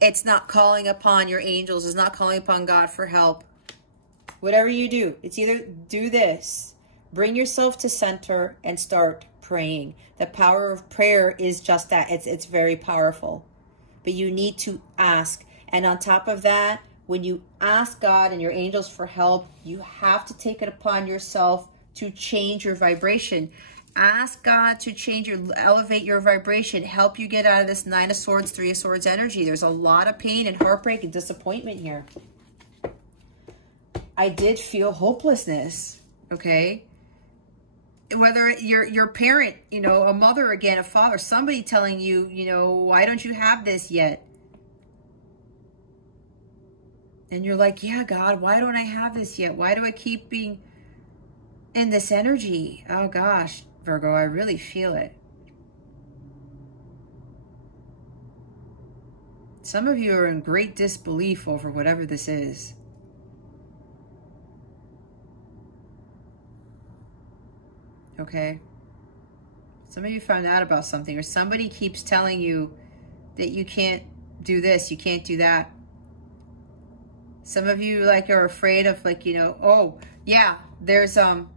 it's not calling upon your angels. It's not calling upon God for help. Whatever you do, it's either do this. Bring yourself to center and start praying. The power of prayer is just that. It's very powerful. But you need to ask. And on top of that, when you ask God and your angels for help, you have to take it upon yourself to change your vibration. Ask God to elevate your vibration, help you get out of this 9 of Swords, 3 of Swords energy. There's a lot of pain and heartbreak and disappointment here. I did feel hopelessness, okay? Whether your parent, you know, a mother again, a father, somebody telling you, you know, why don't you have this yet? And you're like, yeah, God, why don't I have this yet? Why do I keep being in this energy? Oh, gosh, Virgo, I really feel it. Some of you are in great disbelief over whatever this is. Okay? Some of you found out about something, or somebody keeps telling you that you can't do this, you can't do that. Some of you like are afraid of, like, you know, oh yeah, there's oh,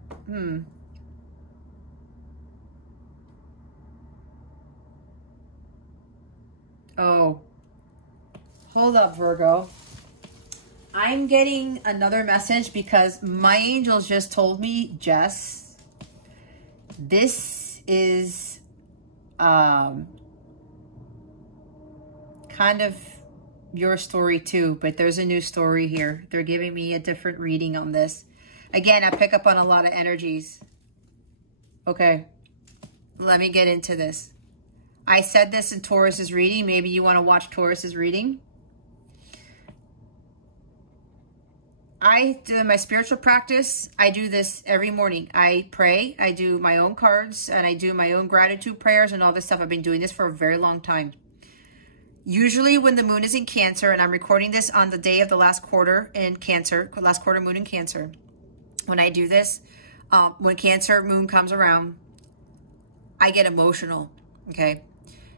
hold up, Virgo. I'm getting another message because my angels just told me, Jess, this is kind of your story too, but there's a new story here. They're giving me a different reading on this. Again, I pick up on a lot of energies. Okay, let me get into this. I said this in Taurus's reading. Maybe you want to watch Taurus's reading. I do my spiritual practice. I do this every morning. I pray. I do my own cards, and I do my own gratitude prayers and all this stuff. I've been doing this for a very long time. Usually when the moon is in Cancer, and I'm recording this on the day of the last quarter in Cancer, last quarter moon in Cancer. When I do this, when Cancer moon comes around, I get emotional, okay?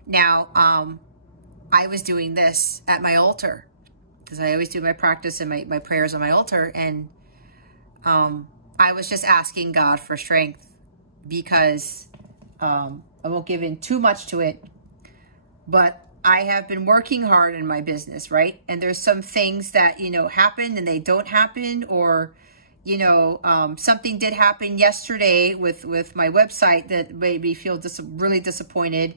Now, I was doing this at my altar, because I always do my practice and my prayers on my altar, and I was just asking God for strength, because I won't give in too much to it, but I have been working hard in my business, right? And there's some things that, you know, happen and they don't happen, or, you know, something did happen yesterday with my website that made me feel really disappointed.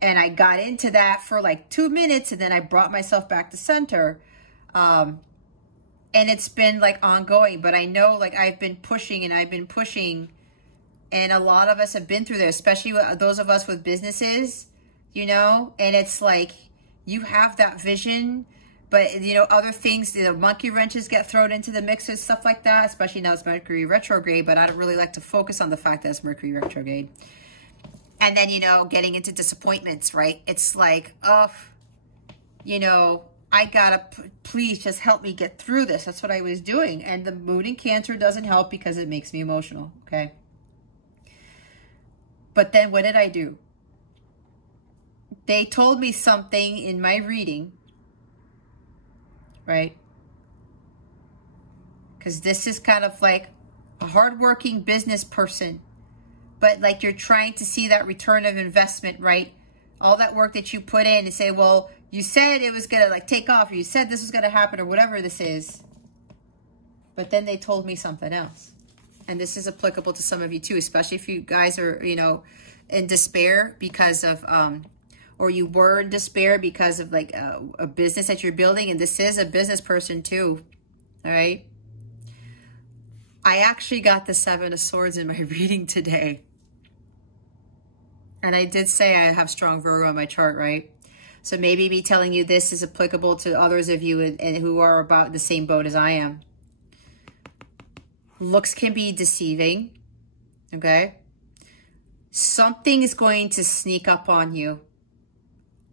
And I got into that for like 2 minutes, and then I brought myself back to center. And it's been like ongoing, but I know, like, I've been pushing and I've been pushing, and a lot of us have been through there, especially those of us with businesses. You know, and it's like, you have that vision, but, you know, other things, you know, monkey wrenches get thrown into the mix and stuff like that, especially now it's Mercury Retrograde, but I don't really like to focus on the fact that it's Mercury Retrograde. And then, you know, getting into disappointments, right? It's like, oh, you know, I gotta, please just help me get through this. That's what I was doing. And the moon in Cancer doesn't help because it makes me emotional, okay? But then what did I do? They told me something in my reading, right? Because this is kind of like a hardworking business person, but like you're trying to see that return of investment, right? All that work that you put in and say, well, you said it was going to like take off, or you said this was going to happen, or whatever this is. But then they told me something else. And this is applicable to some of you too, especially if you guys are, you know, in despair because of, or you were in despair because of like a business that you're building. And this is a business person too. All right. I actually got the 7 of Swords in my reading today. And I did say I have strong Virgo on my chart, right? So maybe me telling you this is applicable to others of you and who are about the same boat as I am. Looks can be deceiving, okay? Something is going to sneak up on you.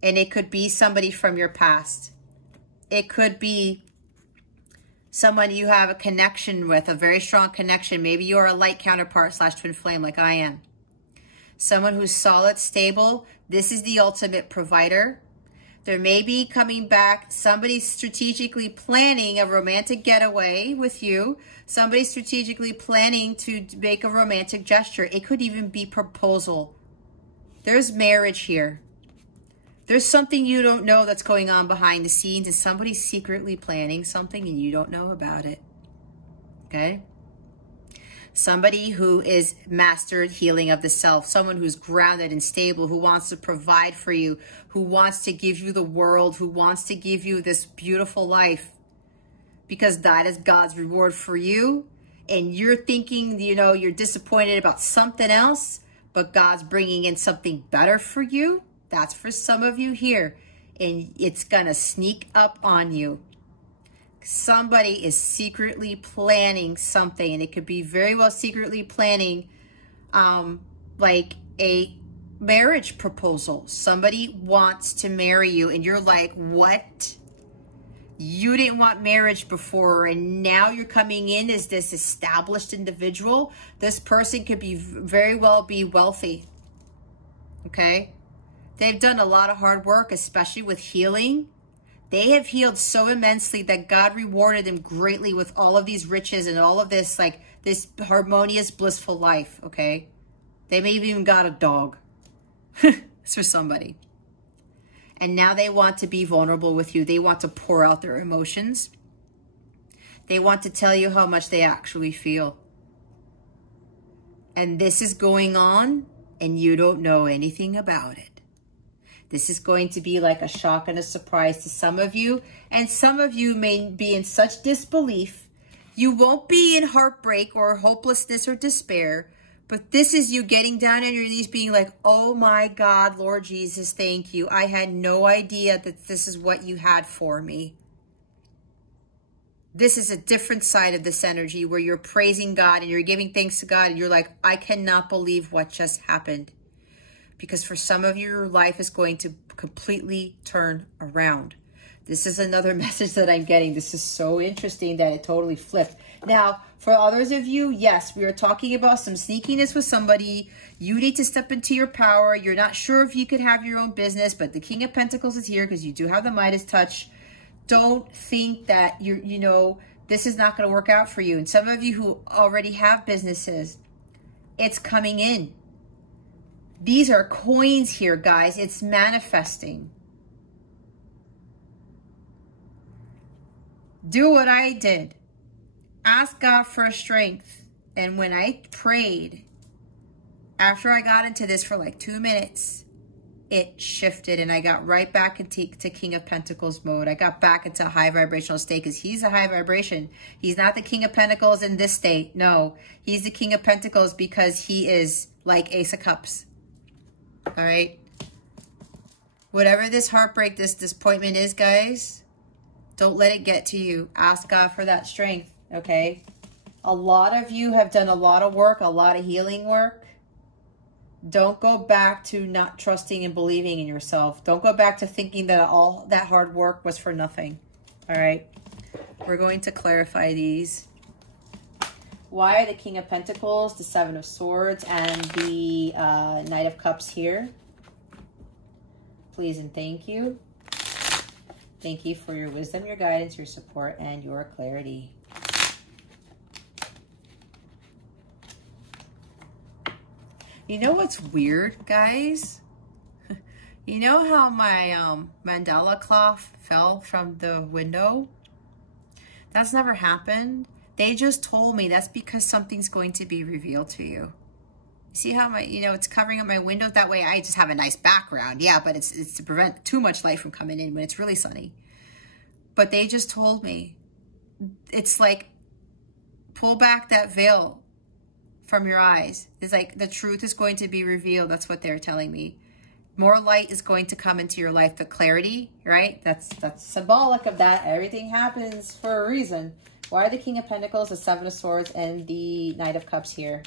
And it could be somebody from your past. It could be someone you have a connection with, a very strong connection. Maybe you're a light counterpart / twin flame like I am. Someone who's solid, stable. This is the ultimate provider. There may be coming back, somebody strategically planning a romantic getaway with you. Somebody strategically planning to make a romantic gesture. It could even be proposal. There's marriage here. There's something you don't know that's going on behind the scenes, and somebody's secretly planning something and you don't know about it. Okay? Somebody who is mastered healing of the self, someone who's grounded and stable, who wants to provide for you, who wants to give you the world, who wants to give you this beautiful life, because that is God's reward for you. And you're thinking, you know, you're disappointed about something else, but God's bringing in something better for you. That's for some of you here, and it's gonna sneak up on you. Somebody is secretly planning something, and it could be very well secretly planning like a marriage proposal. Somebody wants to marry you and you're like, what? You didn't want marriage before, and now you're coming in as this established individual. This person could be very well be wealthy. Okay? They've done a lot of hard work, especially with healing. They have healed so immensely that God rewarded them greatly with all of these riches and all of this, like this harmonious, blissful life, okay? They may have even got a dog. It's for somebody. And now they want to be vulnerable with you. They want to pour out their emotions. They want to tell you how much they actually feel. And this is going on, and you don't know anything about it. This is going to be like a shock and a surprise to some of you. And some of you may be in such disbelief. You won't be in heartbreak or hopelessness or despair. But this is you getting down on your knees being like, oh my God, Lord Jesus, thank you. I had no idea that this is what you had for me. This is a different side of this energy where you're praising God and you're giving thanks to God. And you're like, I cannot believe what just happened. Because for some of you, your life is going to completely turn around. This is another message that I'm getting. This is so interesting that it totally flipped. Now, for others of you, yes, we are talking about some sneakiness with somebody. You need to step into your power. You're not sure if you could have your own business, but the King of Pentacles is here because you do have the Midas touch. Don't think that you know, this is not going to work out for you. And some of you who already have businesses, it's coming in. These are coins here, guys. It's manifesting. Do what I did. Ask God for strength. And when I prayed, after I got into this for like 2 minutes, it shifted and I got right back into King of Pentacles mode. I got back into a high vibrational state because he's a high vibration. He's not the King of Pentacles in this state. No, he's the King of Pentacles because he is like Ace of Cups. All right. Whatever this heartbreak, this disappointment is, guys, don't let it get to you. Ask God for that strength, okay? A lot of you have done a lot of work, a lot of healing work. Don't go back to not trusting and believing in yourself. Don't go back to thinking that all that hard work was for nothing, all right? We're going to clarify these. Why are the King of Pentacles, the Seven of Swords, and the Knight of Cups here? Please and thank you. Thank you for your wisdom, your guidance, your support, and your clarity. You know what's weird, guys? You know how my mandala cloth fell from the window? That's never happened. They just told me that's because something's going to be revealed to you. See how my, it's covering up my window? That way I just have a nice background. Yeah, but it's to prevent too much light from coming in when it's really sunny. But they just told me, it's like, pull back that veil from your eyes. It's like the truth is going to be revealed. That's what they're telling me. More light is going to come into your life. The clarity, right? That's symbolic of that. Everything happens for a reason. Why are the King of Pentacles, the Seven of Swords, and the Knight of Cups here?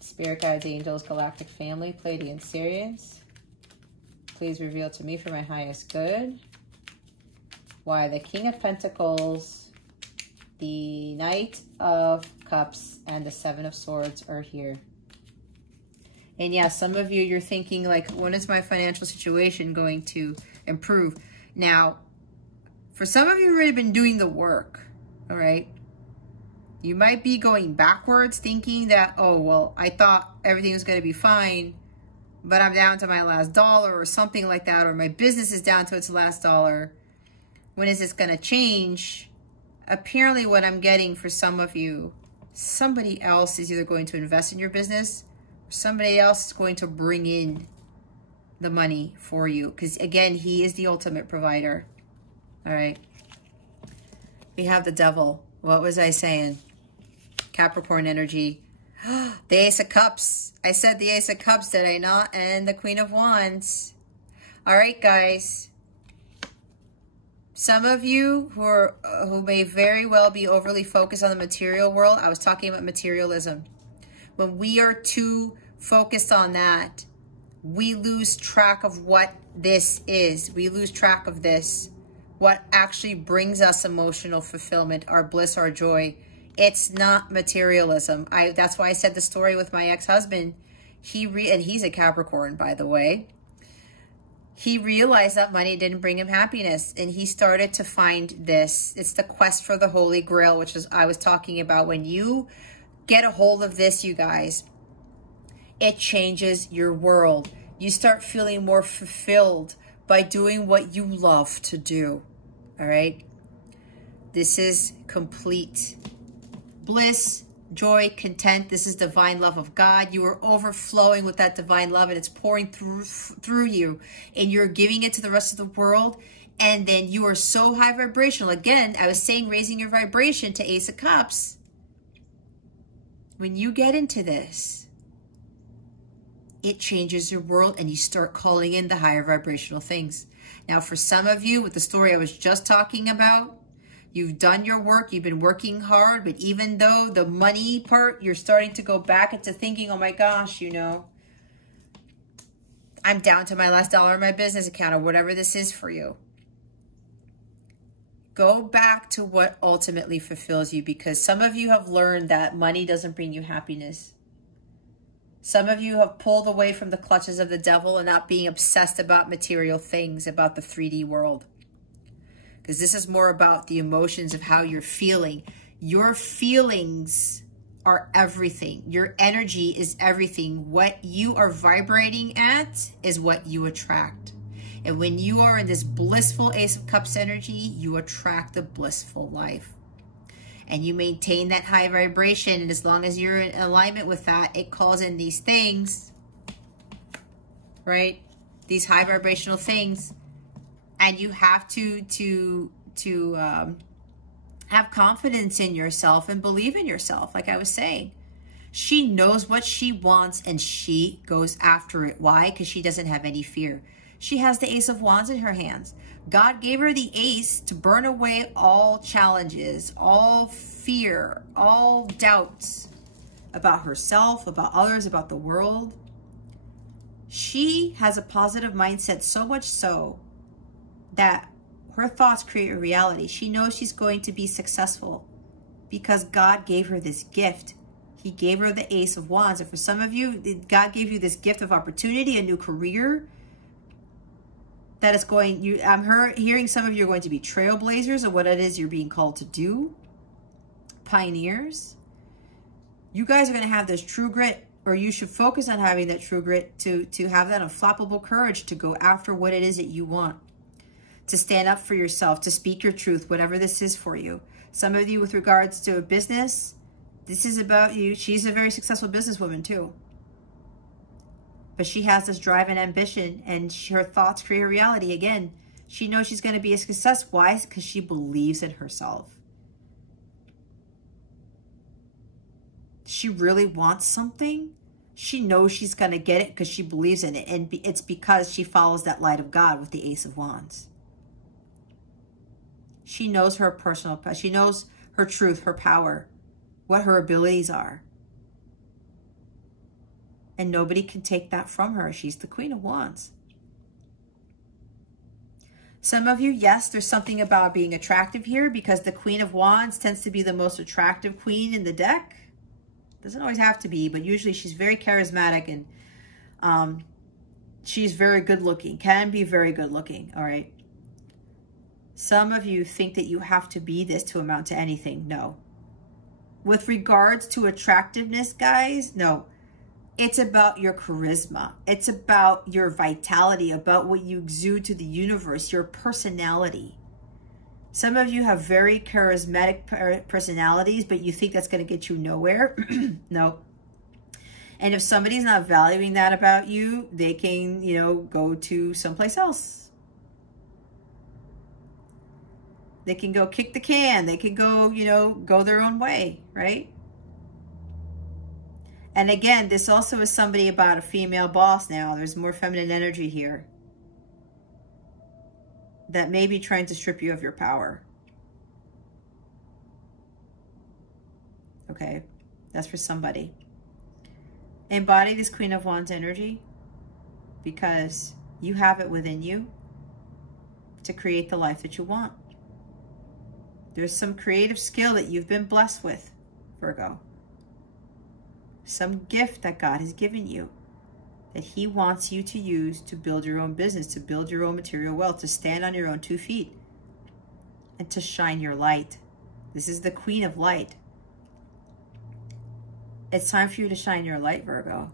Spirit guides, angels, galactic family, Pleiadian Sirians. Please reveal to me for my highest good. Why the King of Pentacles, the Knight of Cups, and the Seven of Swords are here. And yeah, some of you, you're thinking like, when is my financial situation going to improve? Now, for some of you who've already been doing the work, all right? You might be going backwards thinking that, oh, well, I thought everything was going to be fine, but I'm down to my last dollar or something like that, or my business is down to its last dollar. When is this going to change? Apparently what I'm getting for some of you, somebody else is either going to invest in your business or somebody else is going to bring in the money for you. Because again, he is the ultimate provider. All right. We have the Devil. What was I saying? Capricorn energy. The Ace of Cups. I said the Ace of Cups, did I not? And the Queen of Wands. All right, guys. Some of you who may very well be overly focused on the material world. I was talking about materialism. When we are too focused on that, we lose track of what this is. We lose track of this. What actually brings us emotional fulfillment, our bliss, our joy. It's not materialism. That's why I said the story with my ex-husband. And he's a Capricorn, by the way. He realized that money didn't bring him happiness, and he started to find this. It's the quest for the Holy Grail, which is I was talking about. When you get a hold of this, you guys, it changes your world. You start feeling more fulfilled by doing what you love to do. All right? This is complete bliss, joy, content. This is divine love of God. You are overflowing with that divine love, and it's pouring through you, and you're giving it to the rest of the world. And then you are so high vibrational. Again, I was saying raising your vibration to Ace of Cups. When you get into this, it changes your world, and you start calling in the higher vibrational things. Now, for some of you, with the story I was just talking about, you've done your work, you've been working hard, but even though the money part, you're starting to go back into thinking, oh my gosh, I'm down to my last dollar in my business account, or whatever this is for you. Go back to what ultimately fulfills you, because some of you have learned that money doesn't bring you happiness. Some of you have pulled away from the clutches of the devil and not being obsessed about material things, about the 3D world. Because this is more about the emotions of how you're feeling. Your feelings are everything. Your energy is everything. What you are vibrating at is what you attract. And when you are in this blissful Ace of Cups energy, you attract a blissful life. And you maintain that high vibration. And as long as you're in alignment with that, it calls in these things, right? These high vibrational things. And you have to have confidence in yourself and believe in yourself. Like I was saying, she knows what she wants and she goes after it. Why? Because she doesn't have any fear. She has the Ace of Wands in her hands. God gave her the ace to burn away all challenges, all fear, all doubts about herself, about others, about the world. She has a positive mindset, so much so that her thoughts create a reality. She knows she's going to be successful because God gave her this gift. He gave her the Ace of Wands. And for some of you, God gave you this gift of opportunity, a new career. That is going, I'm hearing some of you are going to be trailblazers of what it is you're being called to do. Pioneers. You guys are going to have this true grit, or you should focus on having that true grit to have that unflappable courage to go after what it is that you want. To stand up for yourself, to speak your truth, whatever this is for you. Some of you with regards to a business, This is about you. She's a very successful businesswoman too. But she has this drive and ambition, and her thoughts create her reality. Again, she knows she's going to be a success. Why? Because she believes in herself. She really wants something. She knows she's going to get it because she believes in it. And it's because she follows that light of God with the Ace of Wands. She knows her personal, she knows her truth, her power, what her abilities are. And nobody can take that from her. She's the Queen of Wands. Some of you, yes, there's something about being attractive here because the Queen of Wands tends to be the most attractive queen in the deck. Doesn't always have to be, but usually she's very charismatic and she's very good looking, can be very good looking, all right? Some of you think that you have to be this to amount to anything. No. With regards to attractiveness, guys, no. It's about your charisma. It's about your vitality, about what you exude to the universe, your personality. Some of you have very charismatic personalities, but you think that's going to get you nowhere. No. And if somebody's not valuing that about you, they can, you know, go to someplace else. They can go kick the can. They can go, you know, go their own way, right? And again, this also is somebody about a female boss now. There's more feminine energy here that may be trying to strip you of your power. Okay, that's for somebody. Embody this Queen of Wands energy because you have it within you to create the life that you want. There's some creative skill that you've been blessed with, Virgo. Some gift that God has given you that he wants you to use to build your own business, to build your own material wealth, to stand on your own 2 feet and to shine your light. This is the Queen of Light. It's time for you to shine your light, Virgo.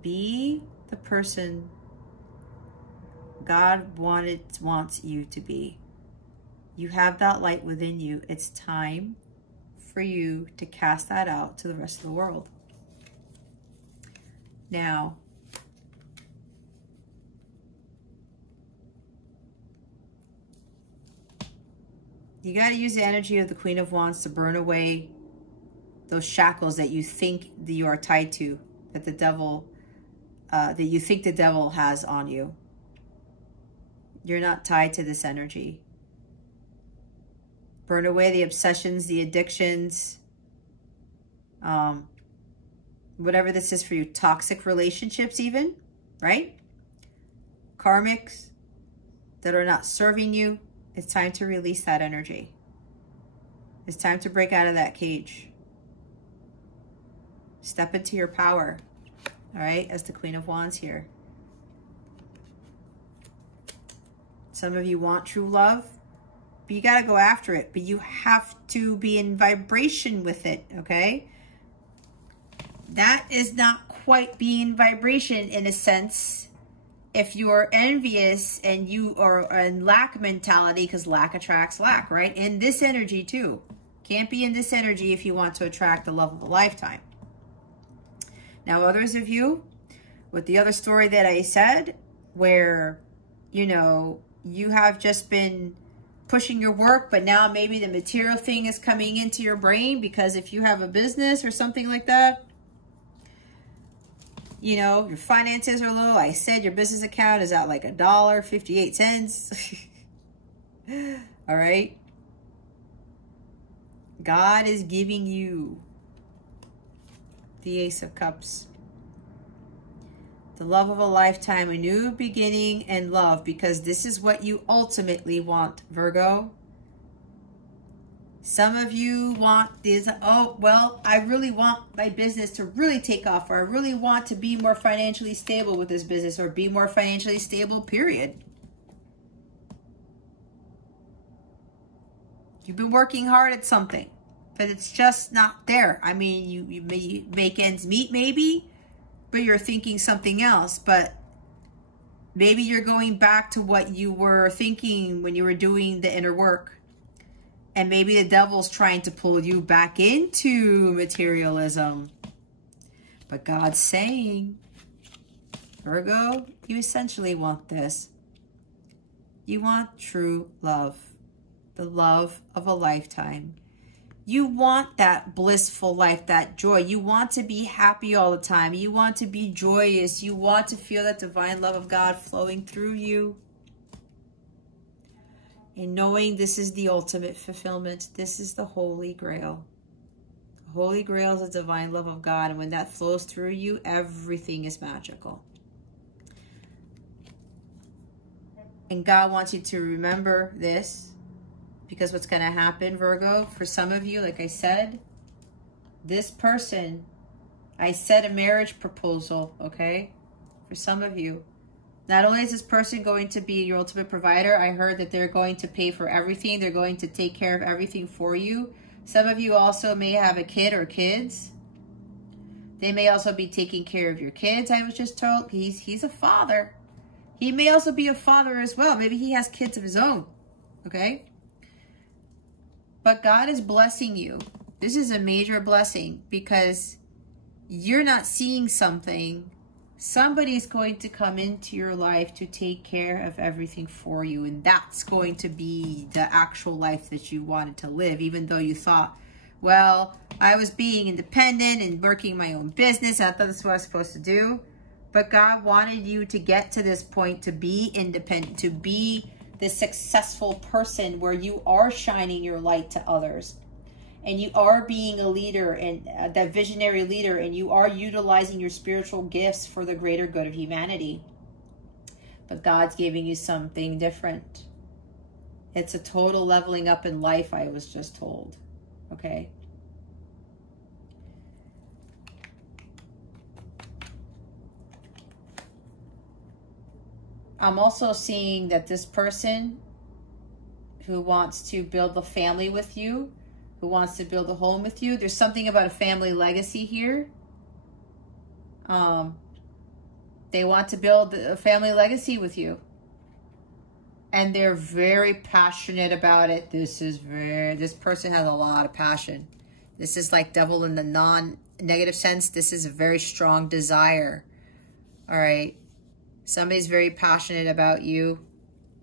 Be the person God wants you to be. You have that light within you. It's time for you to cast that out to the rest of the world. Now, you got to use the energy of the Queen of Wands to burn away those shackles that you think that you are tied to, that the devil, that you think the devil has on you. You're not tied to this energy. Burn away the obsessions, the addictions, whatever this is for you, toxic relationships even, right? Karmics that are not serving you. It's time to release that energy. It's time to break out of that cage. Step into your power, all right, as the Queen of Wands here. Some of you want true love, but you got to go after it. But you have to be in vibration with it, okay? That is not quite being in vibration in a sense. If you're envious and you are in lack mentality, because lack attracts lack, right? In this energy too. Can't be in this energy if you want to attract the love of a lifetime. Now, others of you, with the other story that I said, where, you know, you have just been pushing your work, but now maybe the material thing is coming into your brain because if you have a business or something like that, you know, your finances are low. I said your business account is at like $1.58. All right. God is giving you the Ace of Cups. The love of a lifetime, a new beginning and love, because this is what you ultimately want, Virgo. Some of you want is, oh, well, I really want my business to really take off, or I really want to be more financially stable with this business, or be more financially stable, period. You've been working hard at something, but it's just not there. I mean, you make ends meet maybe, but you're thinking something else. But Maybe you're going back to what you were thinking when you were doing the inner work. And maybe the devil's trying to pull you back into materialism. But God's saying, Virgo, you essentially want this. You want true love. The love of a lifetime. You want that blissful life, that joy. You want to be happy all the time. You want to be joyous. You want to feel that divine love of God flowing through you. And knowing this is the ultimate fulfillment. This is the Holy Grail. The Holy Grail is the divine love of God. And when that flows through you, everything is magical. And God wants you to remember this. Because what's going to happen, Virgo, for some of you, like I said, this person, I said a marriage proposal, okay? For some of you. Not only is this person going to be your ultimate provider, I heard that they're going to pay for everything. They're going to take care of everything for you. Some of you also may have a kid or kids. They may also be taking care of your kids. I was just told he's a father. He may also be a father as well. Maybe he has kids of his own, okay? But God is blessing you. This is a major blessing because you're not seeing something. Somebody's going to come into your life to take care of everything for you. And that's going to be the actual life that you wanted to live. Even though you thought, well, I was being independent and working my own business. I thought that's what I was supposed to do. But God wanted you to get to this point to be independent, to be the successful person where you are shining your light to others. And you are being a leader and that visionary leader, and you are utilizing your spiritual gifts for the greater good of humanity. But God's giving you something different. It's a total leveling up in life, I was just told. Okay? I'm also seeing that this person who wants to build a family with you, who wants to build a home with you, there's something about a family legacy here. They want to build a family legacy with you. And they're very passionate about it. This person has a lot of passion. This is like devil in the non-negative sense. This is a very strong desire. All right. Somebody's very passionate about you.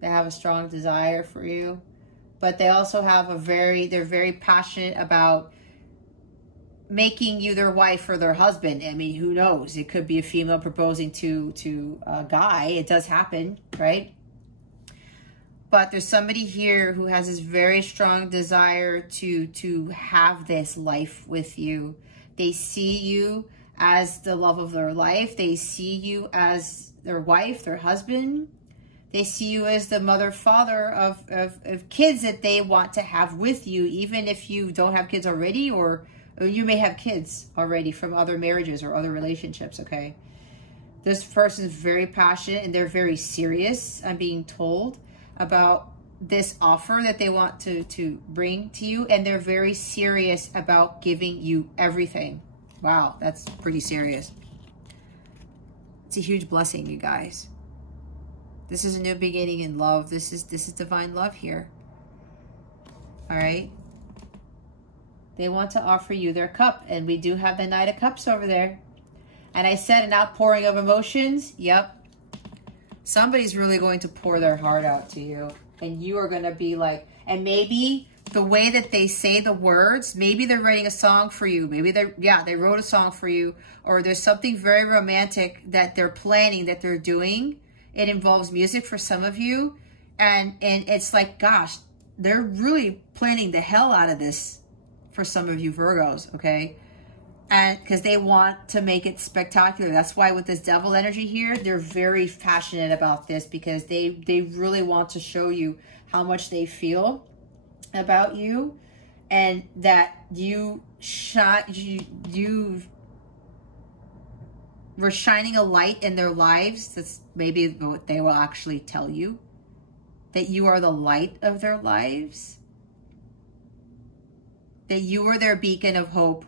They have a strong desire for you. But they also have they're very passionate about making you their wife or their husband. I mean, who knows? It could be a female proposing to a guy. It does happen, right? But there's somebody here who has this very strong desire to have this life with you. They see you as the love of their life. They see you as their wife, their husband. They see you as the mother, father of kids that they want to have with you, even if you don't have kids already, or you may have kids already from other marriages or other relationships, okay? This person is very passionate and they're very serious, I'm being told, about this offer that they want to bring to you, and they're very serious about giving you everything. Wow, that's pretty serious. It's a huge blessing, you guys. This is a new beginning in love. This is divine love here. All right. They want to offer you their cup, and we do have the Knight of Cups over there. And I said an outpouring of emotions. Yep. Somebody's really going to pour their heart out to you, and you are going to be like, and maybe the way that they say the words, maybe they're writing a song for you. Maybe they wrote a song for you, or there's something very romantic that they're planning, that they're doing. It involves music for some of you, and it's like, gosh, they're really planning the hell out of this for some of you Virgos, okay? And because they want to make it spectacular. That's why with this devil energy here, they're very passionate about this, because they really want to show you how much they feel about you, and that you were shining a light in their lives. That's maybe what they will actually tell you, that you are the light of their lives, that you are their beacon of hope,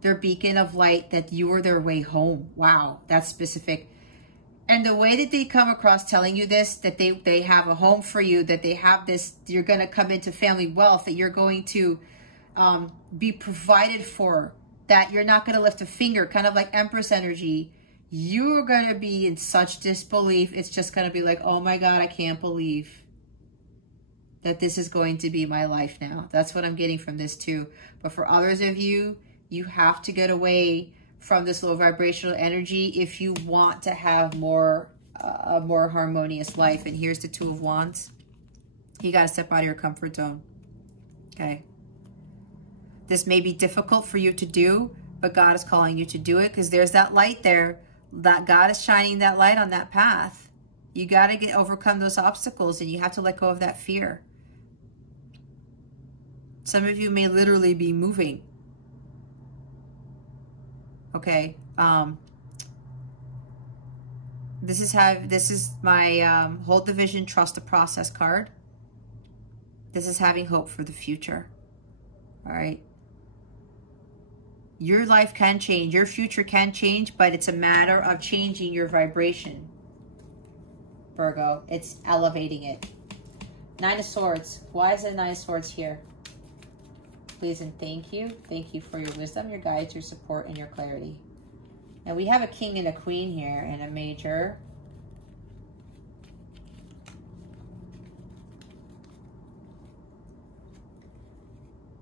their beacon of light, that you are their way home. Wow, that's specific. And the way that they come across telling you this, that they have a home for you, that they have this, you're going to come into family wealth, that you're going to be provided for, that you're not going to lift a finger, kind of like Empress energy. You're going to be in such disbelief. It's just going to be like, oh my God, I can't believe that this is going to be my life now. That's what I'm getting from this too. But for others of you, you have to get away from this low vibrational energy if you want to have more a more harmonious life. And here's the Two of Wands. You got to step out of your comfort zone. Okay. This may be difficult for you to do, but God is calling you to do it, because there's that light there. That God is shining that light on that path. You got to overcome those obstacles, and you have to let go of that fear. Some of you may literally be moving. Okay. This is my hold the vision, trust the process card. This is having hope for the future. All right. Your life can change. Your future can change, but it's a matter of changing your vibration, Virgo. It's elevating it. Nine of Swords. Why is the Nine of Swords here? Please and thank you. Thank you for your wisdom, your guidance, your support, and your clarity. Now we have a King and a Queen here, and a Major.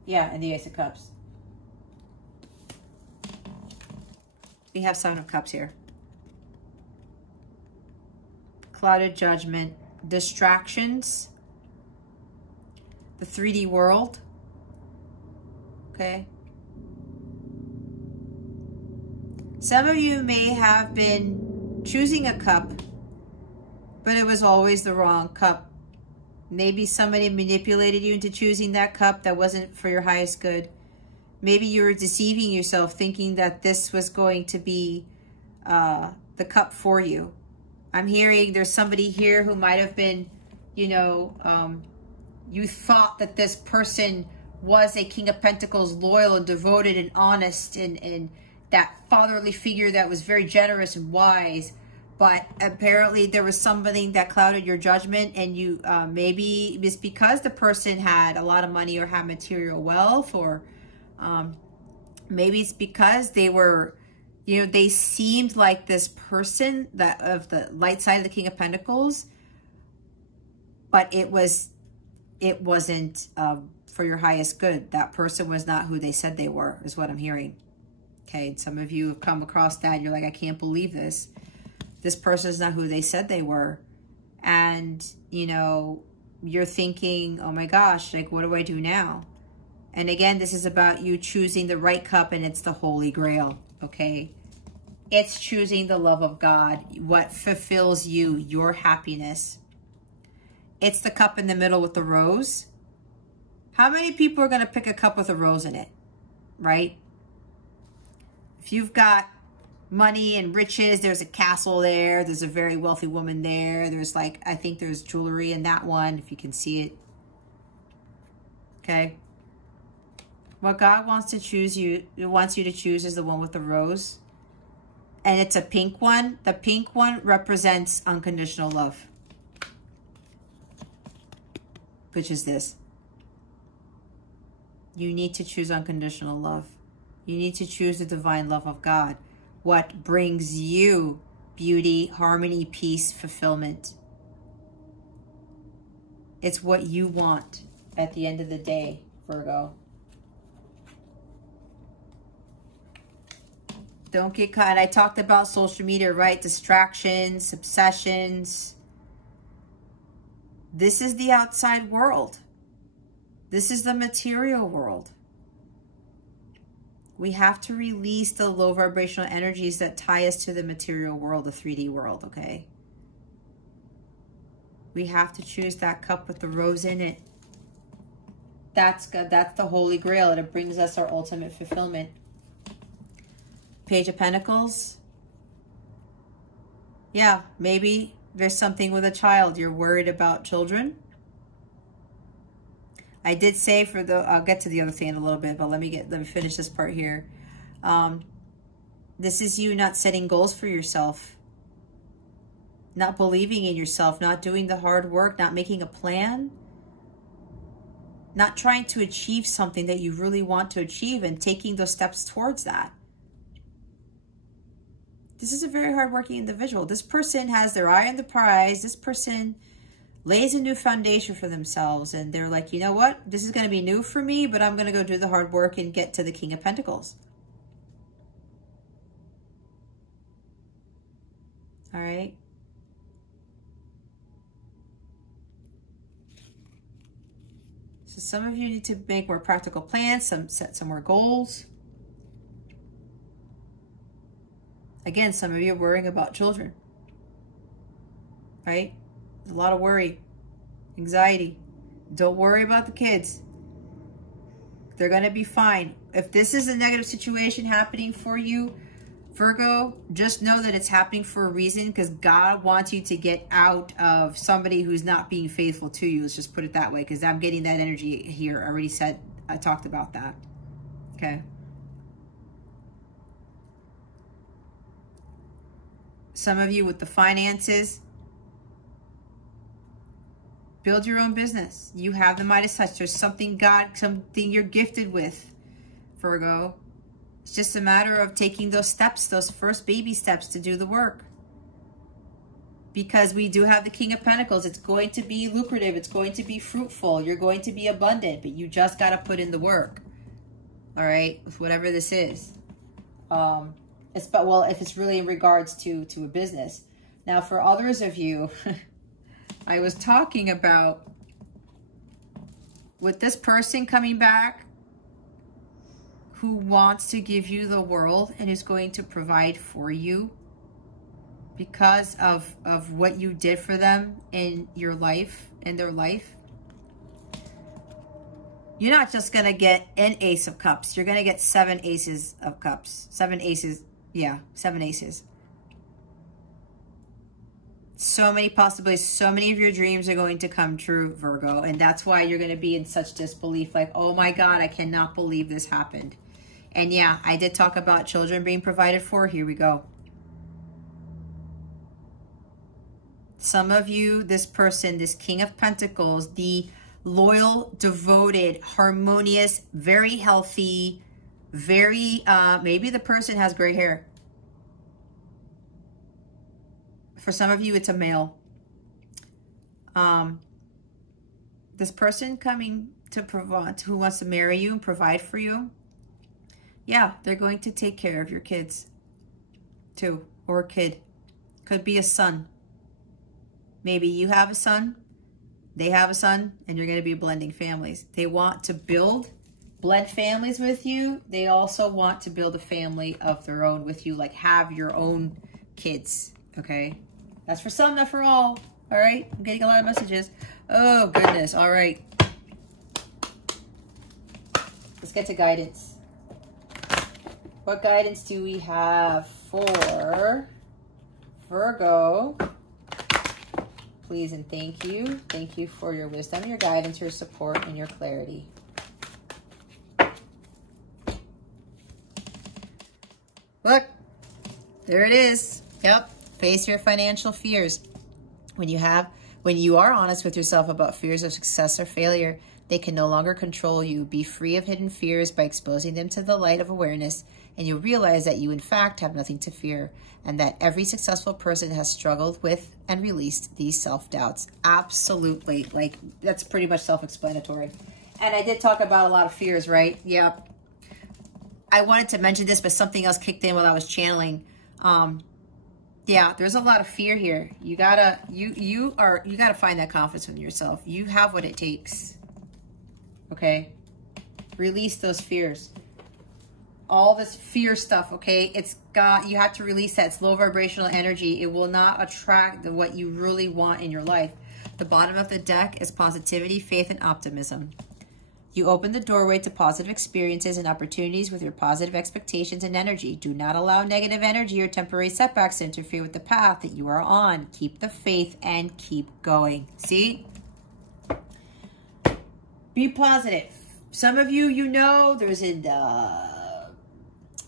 Yeah, and the Ace of Cups. We have Seven of Cups here. Clouded judgment, distractions, the 3D world. Okay. Some of you may have been choosing a cup, but it was always the wrong cup. Maybe somebody manipulated you into choosing that cup that wasn't for your highest good. Maybe you were deceiving yourself thinking that this was going to be the cup for you. I'm hearing there's somebody here who might have been, you know, you thought that this person was a King of Pentacles, loyal and devoted and honest, and that fatherly figure that was very generous and wise. But apparently there was something that clouded your judgment, and you maybe it's because the person had a lot of money or had material wealth, or maybe it's because they were, you know, they seemed like this person that of the light side of the King of Pentacles, but it wasn't for your highest good. That person was not who they said they were, is what I'm hearing. Okay, and some of you have come across that, and you're like, I can't believe this. This person is not who they said they were. And, you know, you're thinking, oh my gosh, like, what do I do now? And again, this is about you choosing the right cup, and it's the Holy Grail, okay? It's choosing the love of God, what fulfills you, your happiness. It's the cup in the middle with the rose. How many people are going to pick a cup with a rose in it, right? If you've got money and riches, there's a castle there, there's a very wealthy woman there, there's like, I think there's jewelry in that one, if you can see it. Okay. What God wants to choose you, wants you to choose is the one with the rose. And it's a pink one. The pink one represents unconditional love. Which is this. You need to choose unconditional love. You need to choose the divine love of God. What brings you beauty, harmony, peace, fulfillment. It's what you want at the end of the day, Virgo. Don't get caught. I talked about social media, right? Distractions, obsessions. This is the outside world. This is the material world. We have to release the low vibrational energies that tie us to the material world, the 3D world, okay? We have to choose that cup with the rose in it. That's good. That's the Holy Grail, and it brings us our ultimate fulfillment. Page of Pentacles. Yeah, maybe there's something with a child. You're worried about children. I did say for the, I'll get to the other thing in a little bit, but let me finish this part here. This is you not setting goals for yourself. not believing in yourself, not doing the hard work, not making a plan, not trying to achieve something that you really want to achieve and taking those steps towards that. This is a very hardworking individual. This person has their eye on the prize. This person lays a new foundation for themselves, and they're like, you know what? This is going to be new for me, but I'm going to go do the hard work and get to the King of Pentacles. All right. So some of you need to make more practical plans, set some more goals. Again, some of you are worrying about children, right? There's a lot of worry, anxiety. Don't worry about the kids. They're going to be fine. If this is a negative situation happening for you, Virgo, just know that it's happening for a reason, because God wants you to get out of somebody who's not being faithful to you. Let's just put it that way, because I'm getting that energy here. I already said, I talked about that. Okay. Some of you with the finances, build your own business. You have the Midas touch. There's something you're gifted with, Virgo. It's just a matter of taking those steps, those first baby steps to do the work. Because we do have the King of Pentacles. It's going to be lucrative. It's going to be fruitful. You're going to be abundant, but you just got to put in the work. All right? With whatever this is. Well, if it's really in regards to a business. Now, for others of you, I was talking about with this person coming back who wants to give you the world and is going to provide for you because of what you did for them in your life, in their life. You're not just going to get an Ace of Cups. You're going to get 7 Aces of Cups. 7 Aces. Yeah, 7 Aces. So many possibilities. So many of your dreams are going to come true, Virgo. And that's why you're going to be in such disbelief. Like, oh my God, I cannot believe this happened. And yeah, I did talk about children being provided for. Here we go. Some of you, this person, this King of Pentacles, the loyal, devoted, harmonious, very healthy, very, maybe the person has gray hair. For some of you, it's a male. This person coming to provide, who wants to marry you and provide for you, yeah, they're going to take care of your kids too, or a kid. Could be a son. Maybe you have a son, they have a son, and you're going to be blending families. They want to blend families with you. They also want to build a family of their own with you, like have your own kids, okay? That's for some, not for all, all right? I'm getting a lot of messages. Oh, goodness, all right. Let's get to guidance. What guidance do we have for Virgo? Please and thank you. Thank you for your wisdom, your guidance, your support, and your clarity. Look, there it is. Yep. Face your financial fears. When you are honest with yourself about fears of success or failure, they can no longer control you. Be free of hidden fears by exposing them to the light of awareness, and you'll realize that you in fact have nothing to fear, and that every successful person has struggled with and released these self-doubts. Absolutely. Like, that's pretty much self-explanatory. And I did talk about a lot of fears, right? Yep. I wanted to mention this, but something else kicked in while I was channeling. Yeah, there's a lot of fear here. You gotta find that confidence in yourself. You have what it takes. Okay? Release those fears. All this fear stuff, okay? You have to release that. It's low vibrational energy. It will not attract what you really want in your life. The bottom of the deck is positivity, faith, and optimism. You open the doorway to positive experiences and opportunities with your positive expectations and energy. Do not allow negative energy or temporary setbacks to interfere with the path that you are on. Keep the faith and keep going. See? Be positive. Some of you, you know, there's an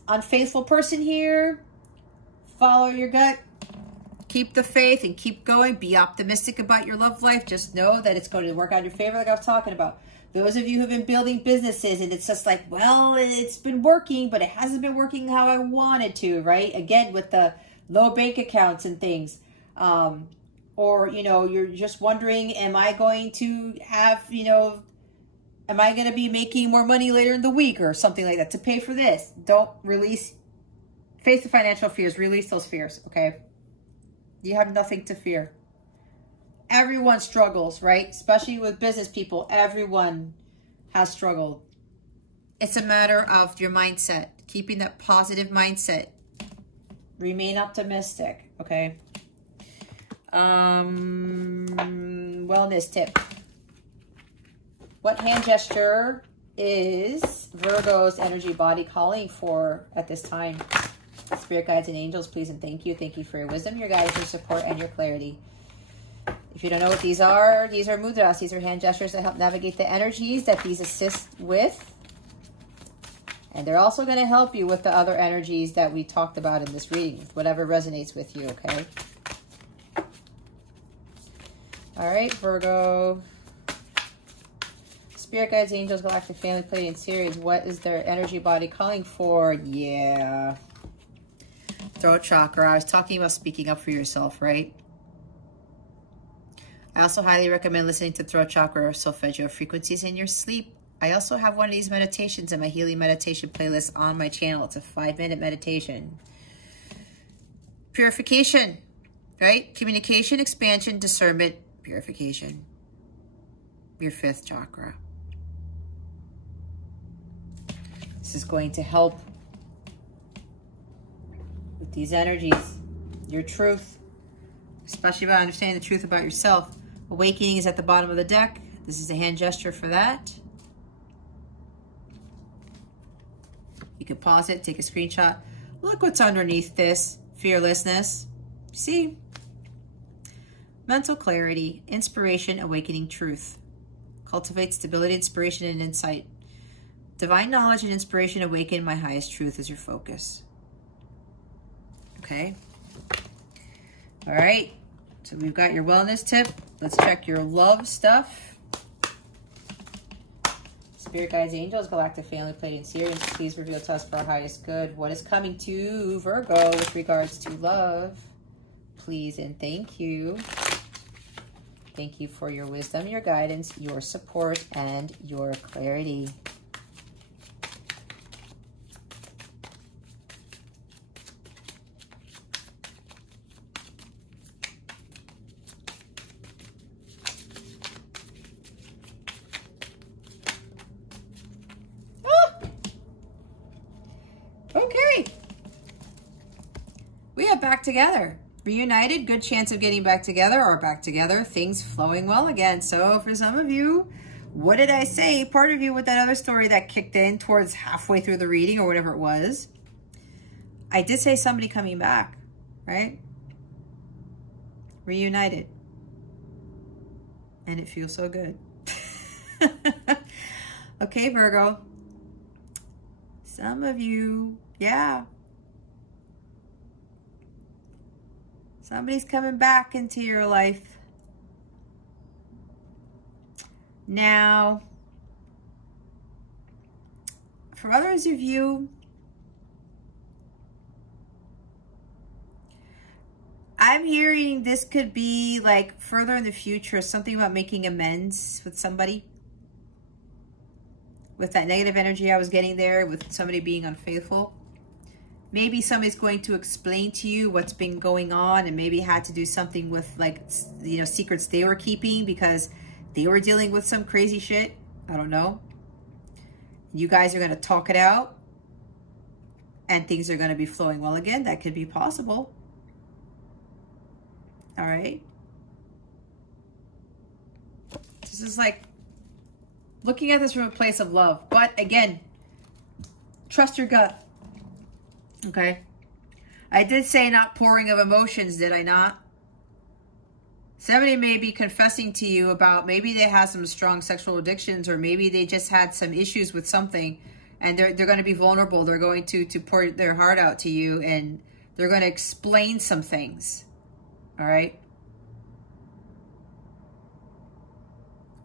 unfaithful person here. Follow your gut. keep the faith and keep going. Be optimistic about your love life. Just know that it's going to work out in your favor, like I was talking about. Those of you who have been building businesses and it's just like, well, it's been working, but it hasn't been working how I wanted to, right? Again, with the low bank accounts and things. Or, you know, you're just wondering, am I going to have, you know, am I going to be making more money later in the week or something like that to pay for this? Don't release, face the financial fears, release those fears, okay? You have nothing to fear. Everyone struggles, right? Especially with business people, everyone has struggled. It's a matter of your mindset, keeping that positive mindset. Remain optimistic, okay? Wellness tip. What hand gesture is Virgo's energy body calling for at this time? Spirit guides and angels, please and thank you. Thank you for your wisdom, your guidance, your support, and your clarity. If you don't know what these are mudras. These are hand gestures that help navigate the energies that these assist with. And they're also going to help you with the other energies that we talked about in this reading, with whatever resonates with you, okay? All right, Virgo. Spirit guides, angels, galactic family, Pleiadian series. What is their energy body calling for? Yeah. Throat chakra. I was talking about speaking up for yourself, right? I also highly recommend listening to throat chakra or solfeggio frequencies in your sleep. I also have one of these meditations in my healing meditation playlist on my channel. It's a 5-minute meditation. Purification, right? Communication, expansion, discernment, purification. Your 5th chakra. This is going to help with these energies. Your truth, especially about understanding the truth about yourself. Awakening is at the bottom of the deck. This is a hand gesture for that. You can pause it, take a screenshot. Look what's underneath this. Fearlessness. See? Mental clarity, inspiration, awakening truth. Cultivate stability, inspiration, and insight. Divine knowledge and inspiration awaken my highest truth as your focus. Okay? All right. So we've got your wellness tip. Let's check your love stuff. Spirit guides, angels, galactic family, Pleiadian series. Please reveal to us for our highest good. What is coming to Virgo with regards to love? Please and thank you. Thank you for your wisdom, your guidance, your support, and your clarity. Okay. We are back together. Reunited, good chance of getting back together or back together. Things flowing well again. So for some of you, what did I say? Part of you with that other story that kicked in towards halfway through the reading or whatever it was. I did say somebody coming back, right? Reunited. And it feels so good. Okay, Virgo. Some of you, yeah. Somebody's coming back into your life. Now, for others of you, I'm hearing this could be like further in the future, something about making amends with somebody. With that negative energy I was getting there, with somebody being unfaithful. Maybe somebody's going to explain to you what's been going on and maybe had to do something with, like, you know, secrets they were keeping because they were dealing with some crazy shit. I don't know. You guys are going to talk it out and things are going to be flowing well again. That could be possible. All right. This is like looking at this from a place of love. But again, trust your gut. Okay. I did say not pouring of emotions, did I not? Somebody may be confessing to you about maybe they have some strong sexual addictions or maybe they just had some issues with something and they're going to be vulnerable. They're going to pour their heart out to you and they're going to explain some things. All right.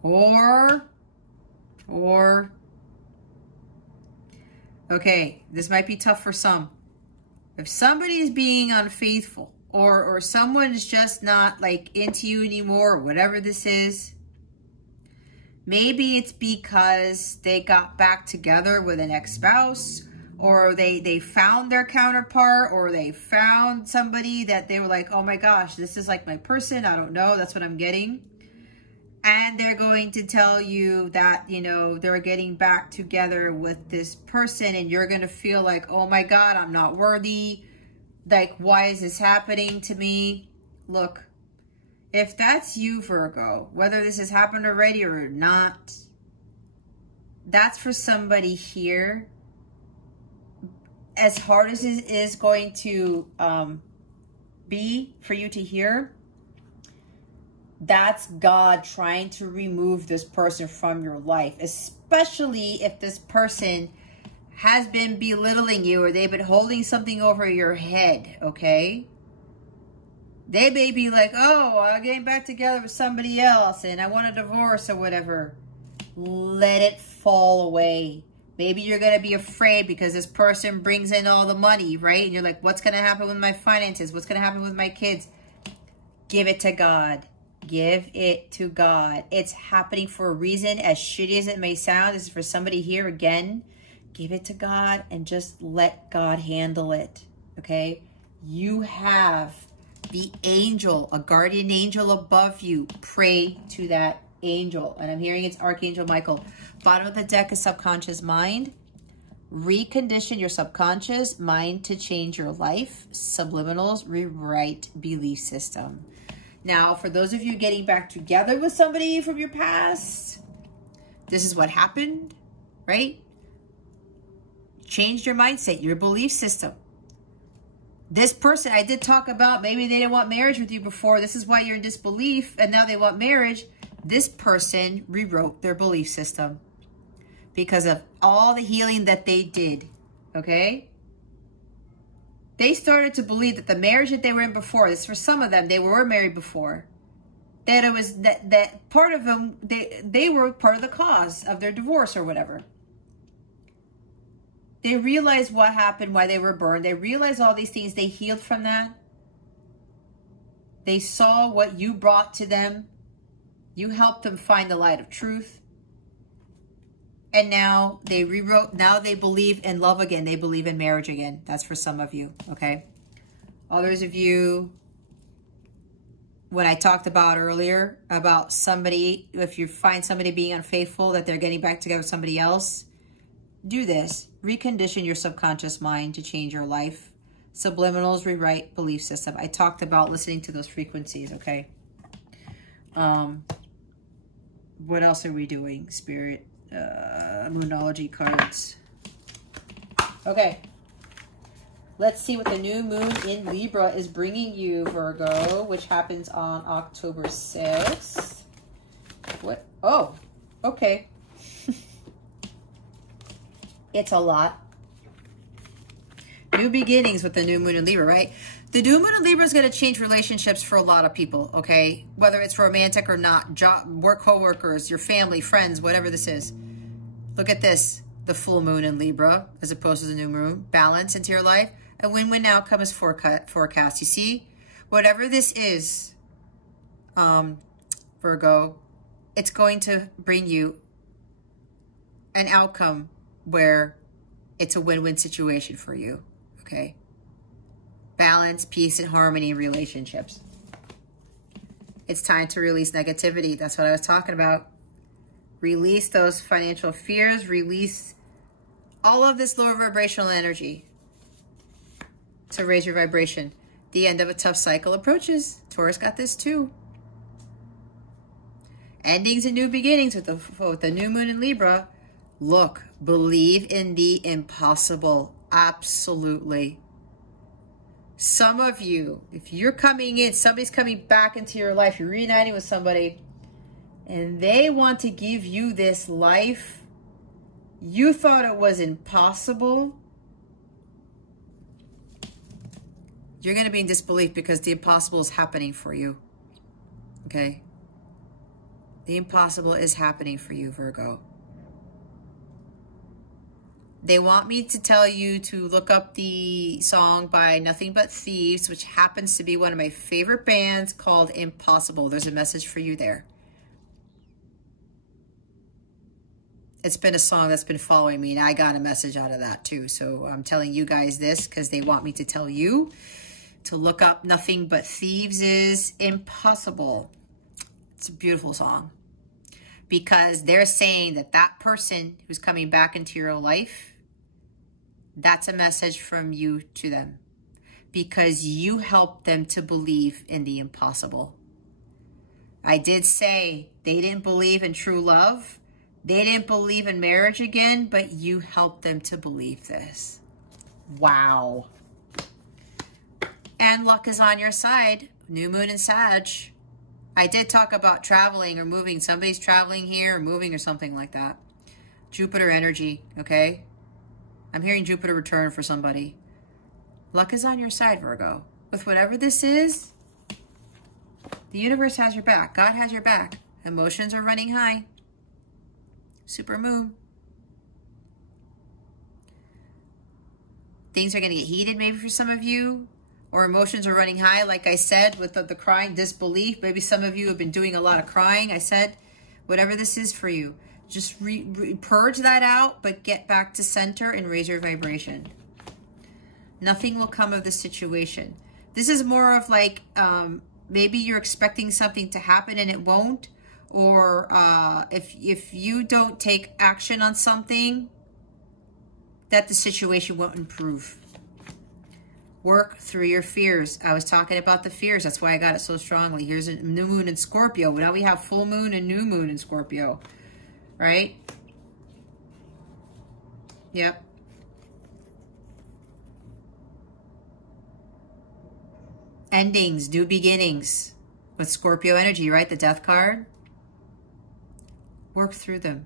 Or, okay, this might be tough for some. If somebody is being unfaithful, or someone is just not like into you anymore, or whatever this is, maybe it's because they got back together with an ex-spouse, or they found their counterpart, or they found somebody that they were like, oh my gosh, this is like my person. I don't know. That's what I'm getting. And they're going to tell you that, you know, they're getting back together with this person, and you're going to feel like, oh my God, I'm not worthy. Like, why is this happening to me? Look, if that's you, Virgo, whether this has happened already or not, that's for somebody here. As hard as it is going to be for you to hear, that's God trying to remove this person from your life, especially if this person has been belittling you, or they've been holding something over your head, okay? They may be like, oh, I'm getting back together with somebody else and I want a divorce or whatever. Let it fall away. Maybe you're going to be afraid because this person brings in all the money, right? And you're like, what's going to happen with my finances? What's going to happen with my kids? Give it to God. Give it to God. It's happening for a reason. As shitty as it may sound, this is for somebody here again. Give it to God and just let God handle it, okay? You have the angel, a guardian angel above you. Pray to that angel. And I'm hearing it's Archangel Michael. Bottom of the deck is subconscious mind. Recondition your subconscious mind to change your life. Subliminals, rewrite belief system. Now, for those of you getting back together with somebody from your past, this is what happened, right? Changed your mindset, your belief system. This person, I did talk about, maybe they didn't want marriage with you before. This is why you're in disbelief, and now they want marriage. This person rewrote their belief system because of all the healing that they did, okay? They started to believe that the marriage that they were in before, this for some of them, they were married before, that it was that part of them, they were part of the cause of their divorce or whatever. They realized what happened, why they were burned. They realized all these things. They healed from that. They saw what you brought to them. You helped them find the light of truth. And now they rewrote, now they believe in love again. They believe in marriage again. That's for some of you, okay? Others of you, when I talked about earlier, about somebody, if you find somebody being unfaithful, that they're getting back together with somebody else, do this. Recondition your subconscious mind to change your life. Subliminals, rewrite belief system. I talked about listening to those frequencies, okay? What else are we doing, Spirit? Moonology cards. Okay. Let's see what the new moon in Libra is bringing you, Virgo, which happens on October 6th. What? Oh, okay. It's a lot. New beginnings with the new moon in Libra, right? The new moon in Libra is going to change relationships for a lot of people, okay? Whether it's romantic or not, job, work coworkers, your family, friends, whatever this is. Look at this. The full moon in Libra as opposed to the new moon. Balance into your life. A win-win outcome is forecast. You see? Whatever this is, Virgo, it's going to bring you an outcome where it's a win-win situation for you, okay? Balance, peace, and harmony in relationships. It's time to release negativity. That's what I was talking about. Release those financial fears. Release all of this lower vibrational energy to raise your vibration. The end of a tough cycle approaches. Taurus got this too. Endings and new beginnings with the new moon in Libra. Look, believe in the impossible. Absolutely. Some of you, if you're coming in, somebody's coming back into your life, you're reuniting with somebody, and they want to give you this life. You thought it was impossible. You're going to be in disbelief because the impossible is happening for you. Okay? The impossible is happening for you, Virgo. They want me to tell you to look up the song by Nothing But Thieves, which happens to be one of my favorite bands, called Impossible. There's a message for you there. It's been a song that's been following me, and I got a message out of that too. So I'm telling you guys this because they want me to tell you to look up Nothing But Thieves is Impossible. It's a beautiful song because they're saying that that person who's coming back into your life, that's a message from you to them because you helped them to believe in the impossible. I did say they didn't believe in true love. They didn't believe in marriage again, but you helped them to believe this. Wow. And luck is on your side. New moon in Sag. I did talk about traveling or moving. Somebody's traveling here or moving or something like that. Jupiter energy, okay? I'm hearing Jupiter return for somebody. Luck is on your side, Virgo. With whatever this is, the universe has your back. God has your back. Emotions are running high. Super moon. Things are going to get heated maybe for some of you. Or emotions are running high, like I said, with the crying, disbelief. Maybe some of you have been doing a lot of crying. I said, whatever this is for you, just purge that out, but get back to center and raise your vibration. Nothing will come of the situation. This is more of like, maybe you're expecting something to happen and it won't. Or if you don't take action on something, that the situation won't improve. Work through your fears. I was talking about the fears. That's why I got it so strongly. Here's a new moon in Scorpio. Now we have full moon and new moon in Scorpio. Right? Yep. Endings, new beginnings. With Scorpio energy, right? The death card. Work through them.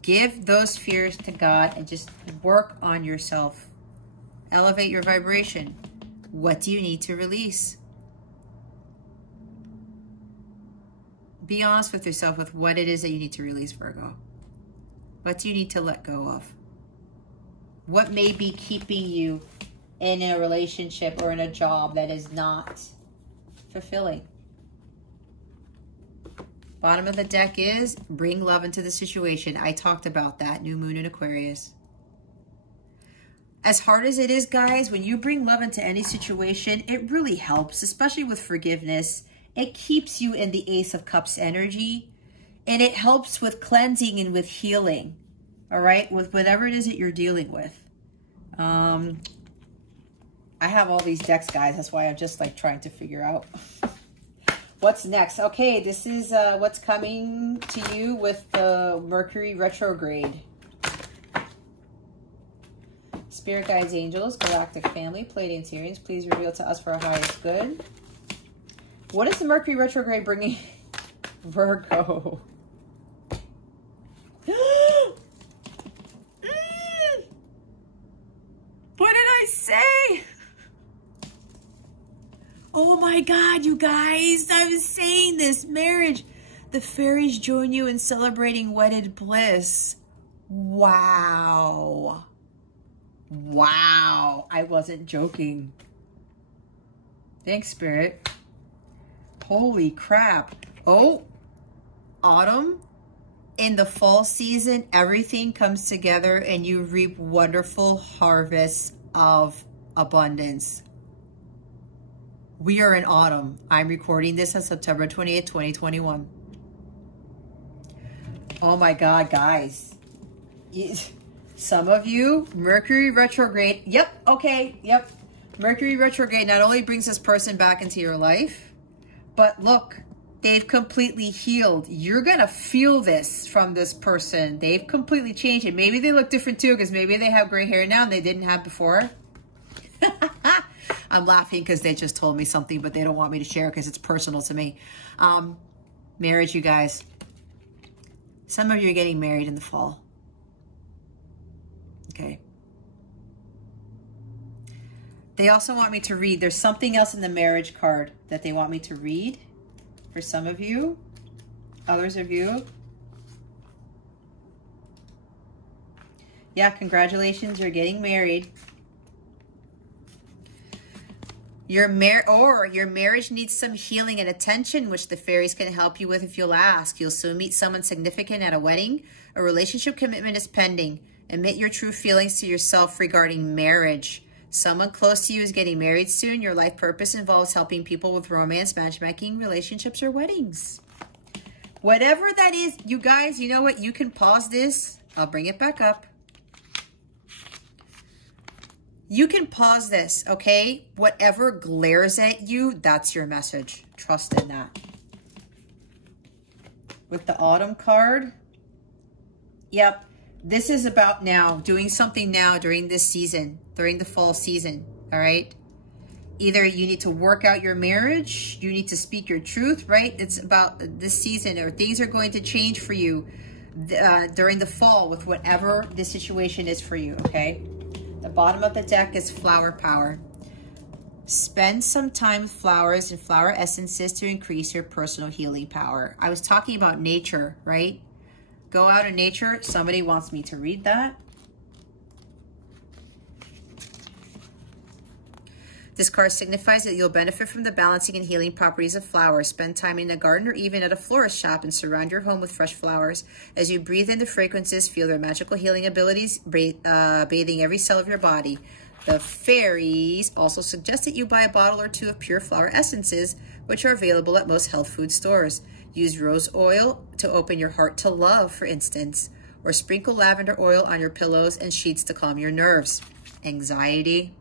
Give those fears to God and just work on yourself. Elevate your vibration. What do you need to release? Be honest with yourself with what it is that you need to release, Virgo. What do you need to let go of? What may be keeping you in a relationship or in a job that is not fulfilling? Bottom of the deck is bring love into the situation. I talked about that. New moon in Aquarius. As hard as it is, guys, when you bring love into any situation, it really helps, especially with forgiveness. It keeps you in the Ace of Cups energy, and it helps with cleansing and with healing, all right, with whatever it is that you're dealing with. I have all these decks, guys. That's why I'm just like trying to figure out what's next. Okay, this is what's coming to you with the Mercury Retrograde. Spirit guides, angels, galactic family, Pleiadian Sirians, please reveal to us for our highest good. What is the Mercury retrograde bringing Virgo? What did I say? Oh my God, you guys, I was saying this. Marriage. The fairies join you in celebrating wedded bliss. Wow. Wow, I wasn't joking. Thanks, Spirit. Holy crap. Oh, autumn. In the fall season, everything comes together and you reap wonderful harvests of abundance. We are in autumn. I'm recording this on September 28th, 2021. Oh my God, guys. Some of you, Mercury retrograde. Yep, okay, yep. Mercury retrograde not only brings this person back into your life, but look, they've completely healed. You're going to feel this from this person. They've completely changed it. Maybe they look different too, because maybe they have gray hair now and they didn't have before. I'm laughing because they just told me something, but they don't want me to share because it's personal to me. Marriage, you guys. Some of you are getting married in the fall. Okay. They also want me to read. There's something else in the marriage card that they want me to read for some of you, others of you. Yeah, congratulations, you're getting married. Your marriage needs some healing and attention, which the fairies can help you with if you'll ask. You'll soon meet someone significant at a wedding. A relationship commitment is pending. Admit your true feelings to yourself regarding marriage. Someone close to you is getting married soon. Your life purpose involves helping people with romance, matchmaking, relationships, or weddings. Whatever that is, you guys, you know what? You can pause this. I'll bring it back up. You can pause this, okay? Whatever glares at you, that's your message. Trust in that. With the autumn card, yep. This is about now, doing something now during this season, during the fall season, all right? Either you need to work out your marriage, you need to speak your truth, right? It's about this season, or things are going to change for you during the fall with whatever the situation is for you, okay? The bottom of the deck is flower power. Spend some time with flowers and flower essences to increase your personal healing power. I was talking about nature, right? Go out in nature. Somebody wants me to read that. This card signifies that you'll benefit from the balancing and healing properties of flowers. Spend time in a garden or even at a florist shop and surround your home with fresh flowers. As you breathe in the fragrances, feel their magical healing abilities, bathing every cell of your body. The fairies also suggest that you buy a bottle or two of pure flower essences, which are available at most health food stores. Use rose oil to open your heart to love, for instance, or sprinkle lavender oil on your pillows and sheets to calm your nerves. Anxiety.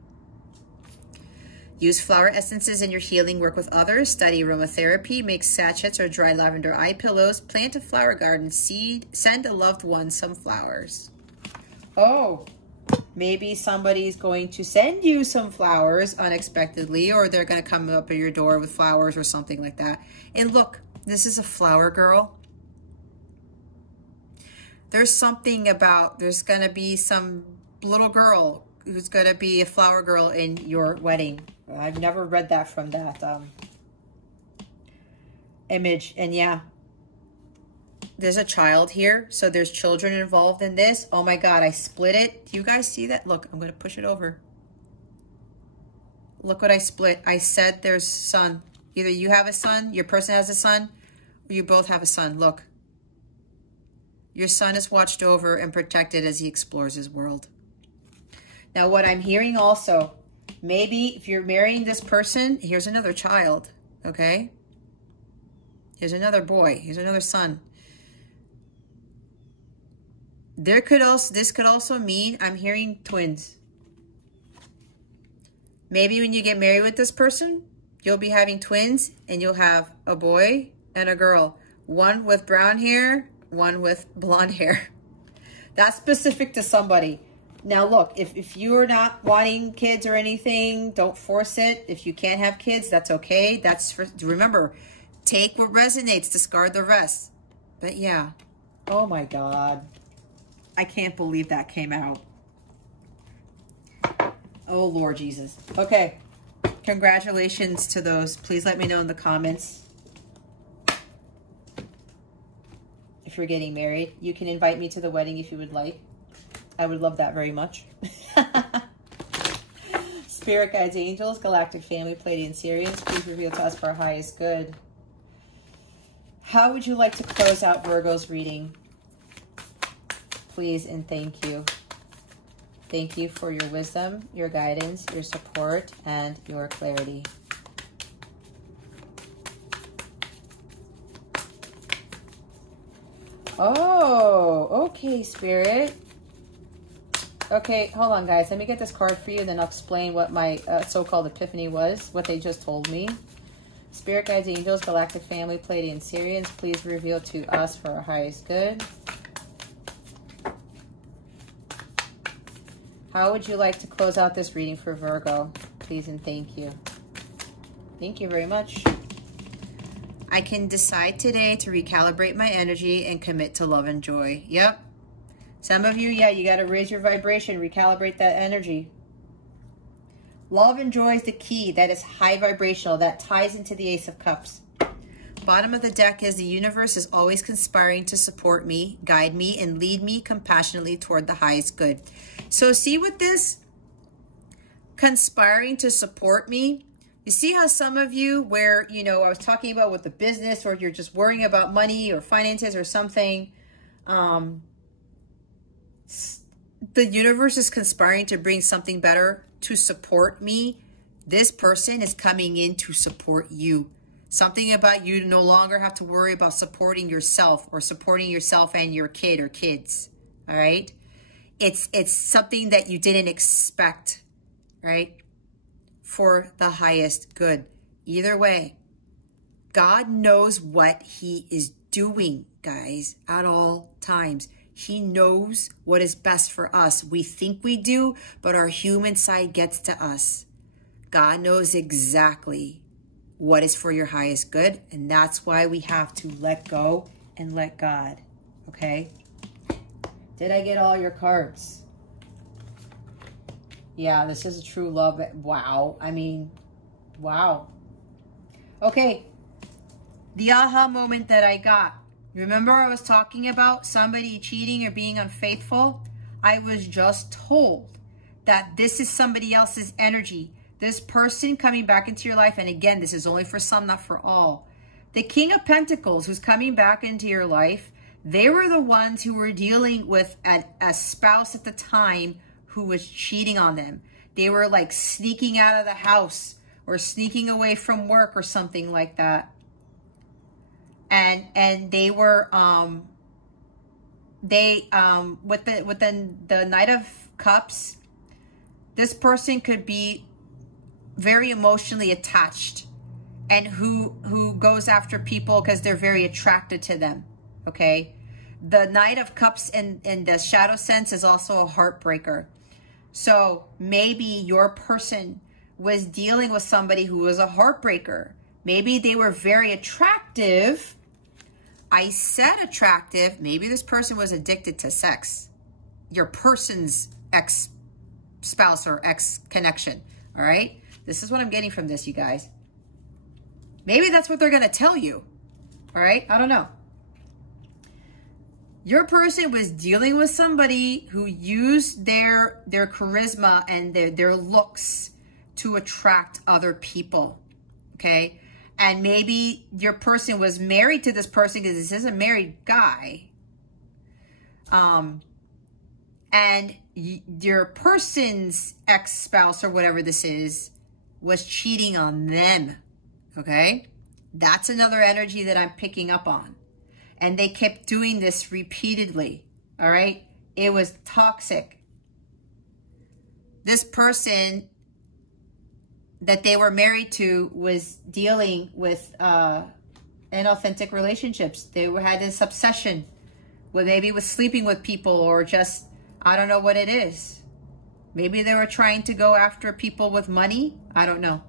Use flower essences in your healing work with others. Study aromatherapy. Make sachets or dry lavender eye pillows. Plant a flower garden. Send a loved one some flowers. Oh, maybe somebody's going to send you some flowers unexpectedly, or they're going to come up at your door with flowers or something like that. And look, this is a flower girl. There's something about, there's going to be some little girl who's going to be a flower girl in your wedding. I've never read that from that image. And yeah, there's a child here. So there's children involved in this. Oh my God, I split it. Do you guys see that? Look, I'm going to push it over. Look what I split. I said there's son. Either you have a son, your person has a son, or you both have a son. Look. Your son is watched over and protected as he explores his world. Now, what I'm hearing also, maybe if you're marrying this person, here's another child, okay? Here's another boy. Here's another son. This could also mean, I'm hearing twins. Maybe when you get married with this person, you'll be having twins, and you'll have a boy and a girl. One with brown hair, one with blonde hair. That's specific to somebody. Now look, if you're not wanting kids or anything, don't force it. If you can't have kids, that's okay. Remember, take what resonates, discard the rest. But yeah. Oh my God. I can't believe that came out. Oh Lord Jesus. Okay. Congratulations to those. Please let me know in the comments if you're getting married. You can invite me to the wedding if you would like. I would love that very much. Spirit guides, angels, galactic family, Pleiadian Sirians, please reveal to us for our highest good. How would you like to close out Virgo's reading? Please and thank you. Thank you for your wisdom, your guidance, your support, and your clarity. Oh, okay, Spirit. Okay, hold on, guys. Let me get this card for you, and then I'll explain what my so-called epiphany was, what they just told me. Spirit guides, angels, galactic family, Pleiadian Sirians, please reveal to us for our highest good. How would you like to close out this reading for Virgo? Please and thank you. Thank you very much. I can decide today to recalibrate my energy and commit to love and joy. Yep. Some of you, yeah, you got to raise your vibration, recalibrate that energy. Love and joy is the key. That is high vibrational. That ties into the Ace of Cups. Bottom of the deck is the universe is always conspiring to support me, guide me, and lead me compassionately toward the highest good. So see with this conspiring to support me, you see how some of you where, you know, I was talking about with the business, or you're just worrying about money or finances or something, the universe is conspiring to bring something better to support me. This person is coming in to support you. Something about you no longer have to worry about supporting yourself or supporting yourself and your kid or kids. All right. It's something that you didn't expect, right? For the highest good. Either way, God knows what he is doing, guys, at all times. He knows what is best for us. We think we do, but our human side gets to us. God knows exactly what is for your highest good, and that's why we have to let go and let God. Okay? Did I get all your cards? Yeah, this is a true love. Wow. I mean, wow. Okay. The aha moment that I got. Remember I was talking about somebody cheating or being unfaithful? I was just told that this is somebody else's energy. This person coming back into your life, and again, this is only for some, not for all. The King of Pentacles who's coming back into your life, they were the ones who were dealing with a spouse at the time who was cheating on them. They were like sneaking out of the house or sneaking away from work or something like that. And they were with the Knight of Cups, this person could be very emotionally attached and who goes after people because they're very attracted to them. Okay, the Knight of Cups in the shadow sense is also a heartbreaker. So maybe your person was dealing with somebody who was a heartbreaker. Maybe they were very attractive. I said attractive. Maybe this person was addicted to sex. Your person's ex-spouse or ex-connection. All right? This is what I'm getting from this, you guys. Maybe that's what they're going to tell you. All right? I don't know. Your person was dealing with somebody who used their charisma and their looks to attract other people. Okay? And maybe your person was married to this person because this is a married guy. And your person's ex-spouse or whatever this is was cheating on them. Okay? That's another energy that I'm picking up on. And they kept doing this repeatedly. All right? It was toxic. This person that they were married to was dealing with inauthentic relationships. They had this obsession with maybe with sleeping with people or just, I don't know what it is. Maybe they were trying to go after people with money. I don't know.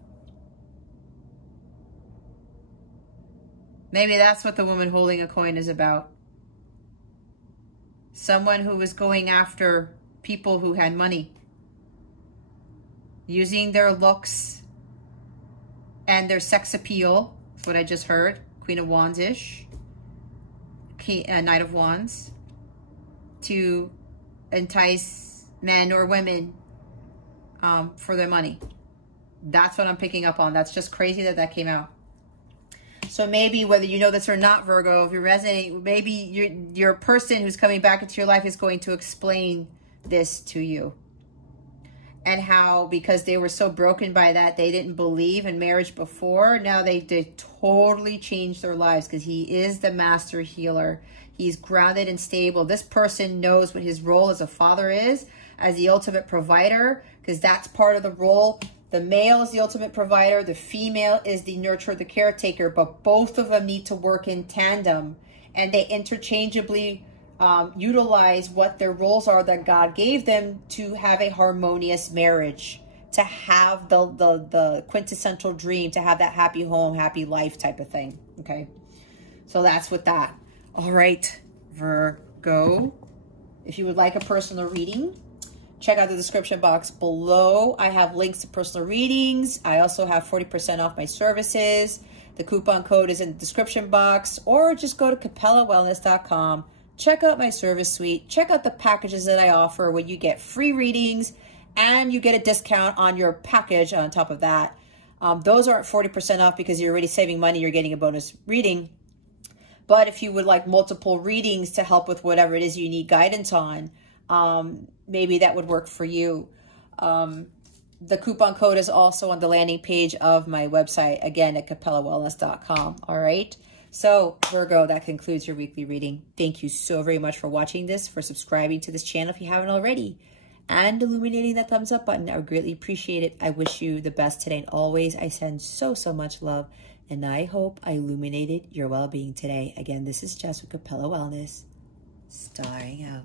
Maybe that's what the woman holding a coin is about. Someone who was going after people who had money. Using their looks and their sex appeal. That's what I just heard. Queen of Wands-ish. Knight of Wands. To entice men or women for their money. That's what I'm picking up on. That's just crazy that that came out. So maybe whether you know this or not, Virgo, if you're resonating, maybe your person who's coming back into your life is going to explain this to you. And how, because they were so broken by that, they didn't believe in marriage before. Now they totally changed their lives because he is the master healer. He's grounded and stable. This person knows what his role as a father is, as the ultimate provider, because that's part of the role. The male is the ultimate provider. The female is the nurturer, the caretaker. But both of them need to work in tandem. And they interchangeably utilize what their roles are that God gave them to have a harmonious marriage. To have the quintessential dream. To have that happy home, happy life type of thing. Okay. So that's with that. All right, Virgo. If you would like a personal reading, check out the description box below. I have links to personal readings. I also have 40% off my services. The coupon code is in the description box, or just go to capellawellness.com. Check out my service suite. Check out the packages that I offer where you get free readings and you get a discount on your package on top of that. Those aren't 40% off because you're already saving money. You're getting a bonus reading. But if you would like multiple readings to help with whatever it is you need guidance on, maybe that would work for you. The coupon code is also on the landing page of my website, again, at capellawellness.com. All right. So Virgo, that concludes your weekly reading. Thank you so very much for watching this, for subscribing to this channel if you haven't already, and illuminating that thumbs up button. I would greatly appreciate it. I wish you the best today and always. I send so much love, and I hope I illuminated your well-being today. Again, this is Jess with Capella Wellness, starring out.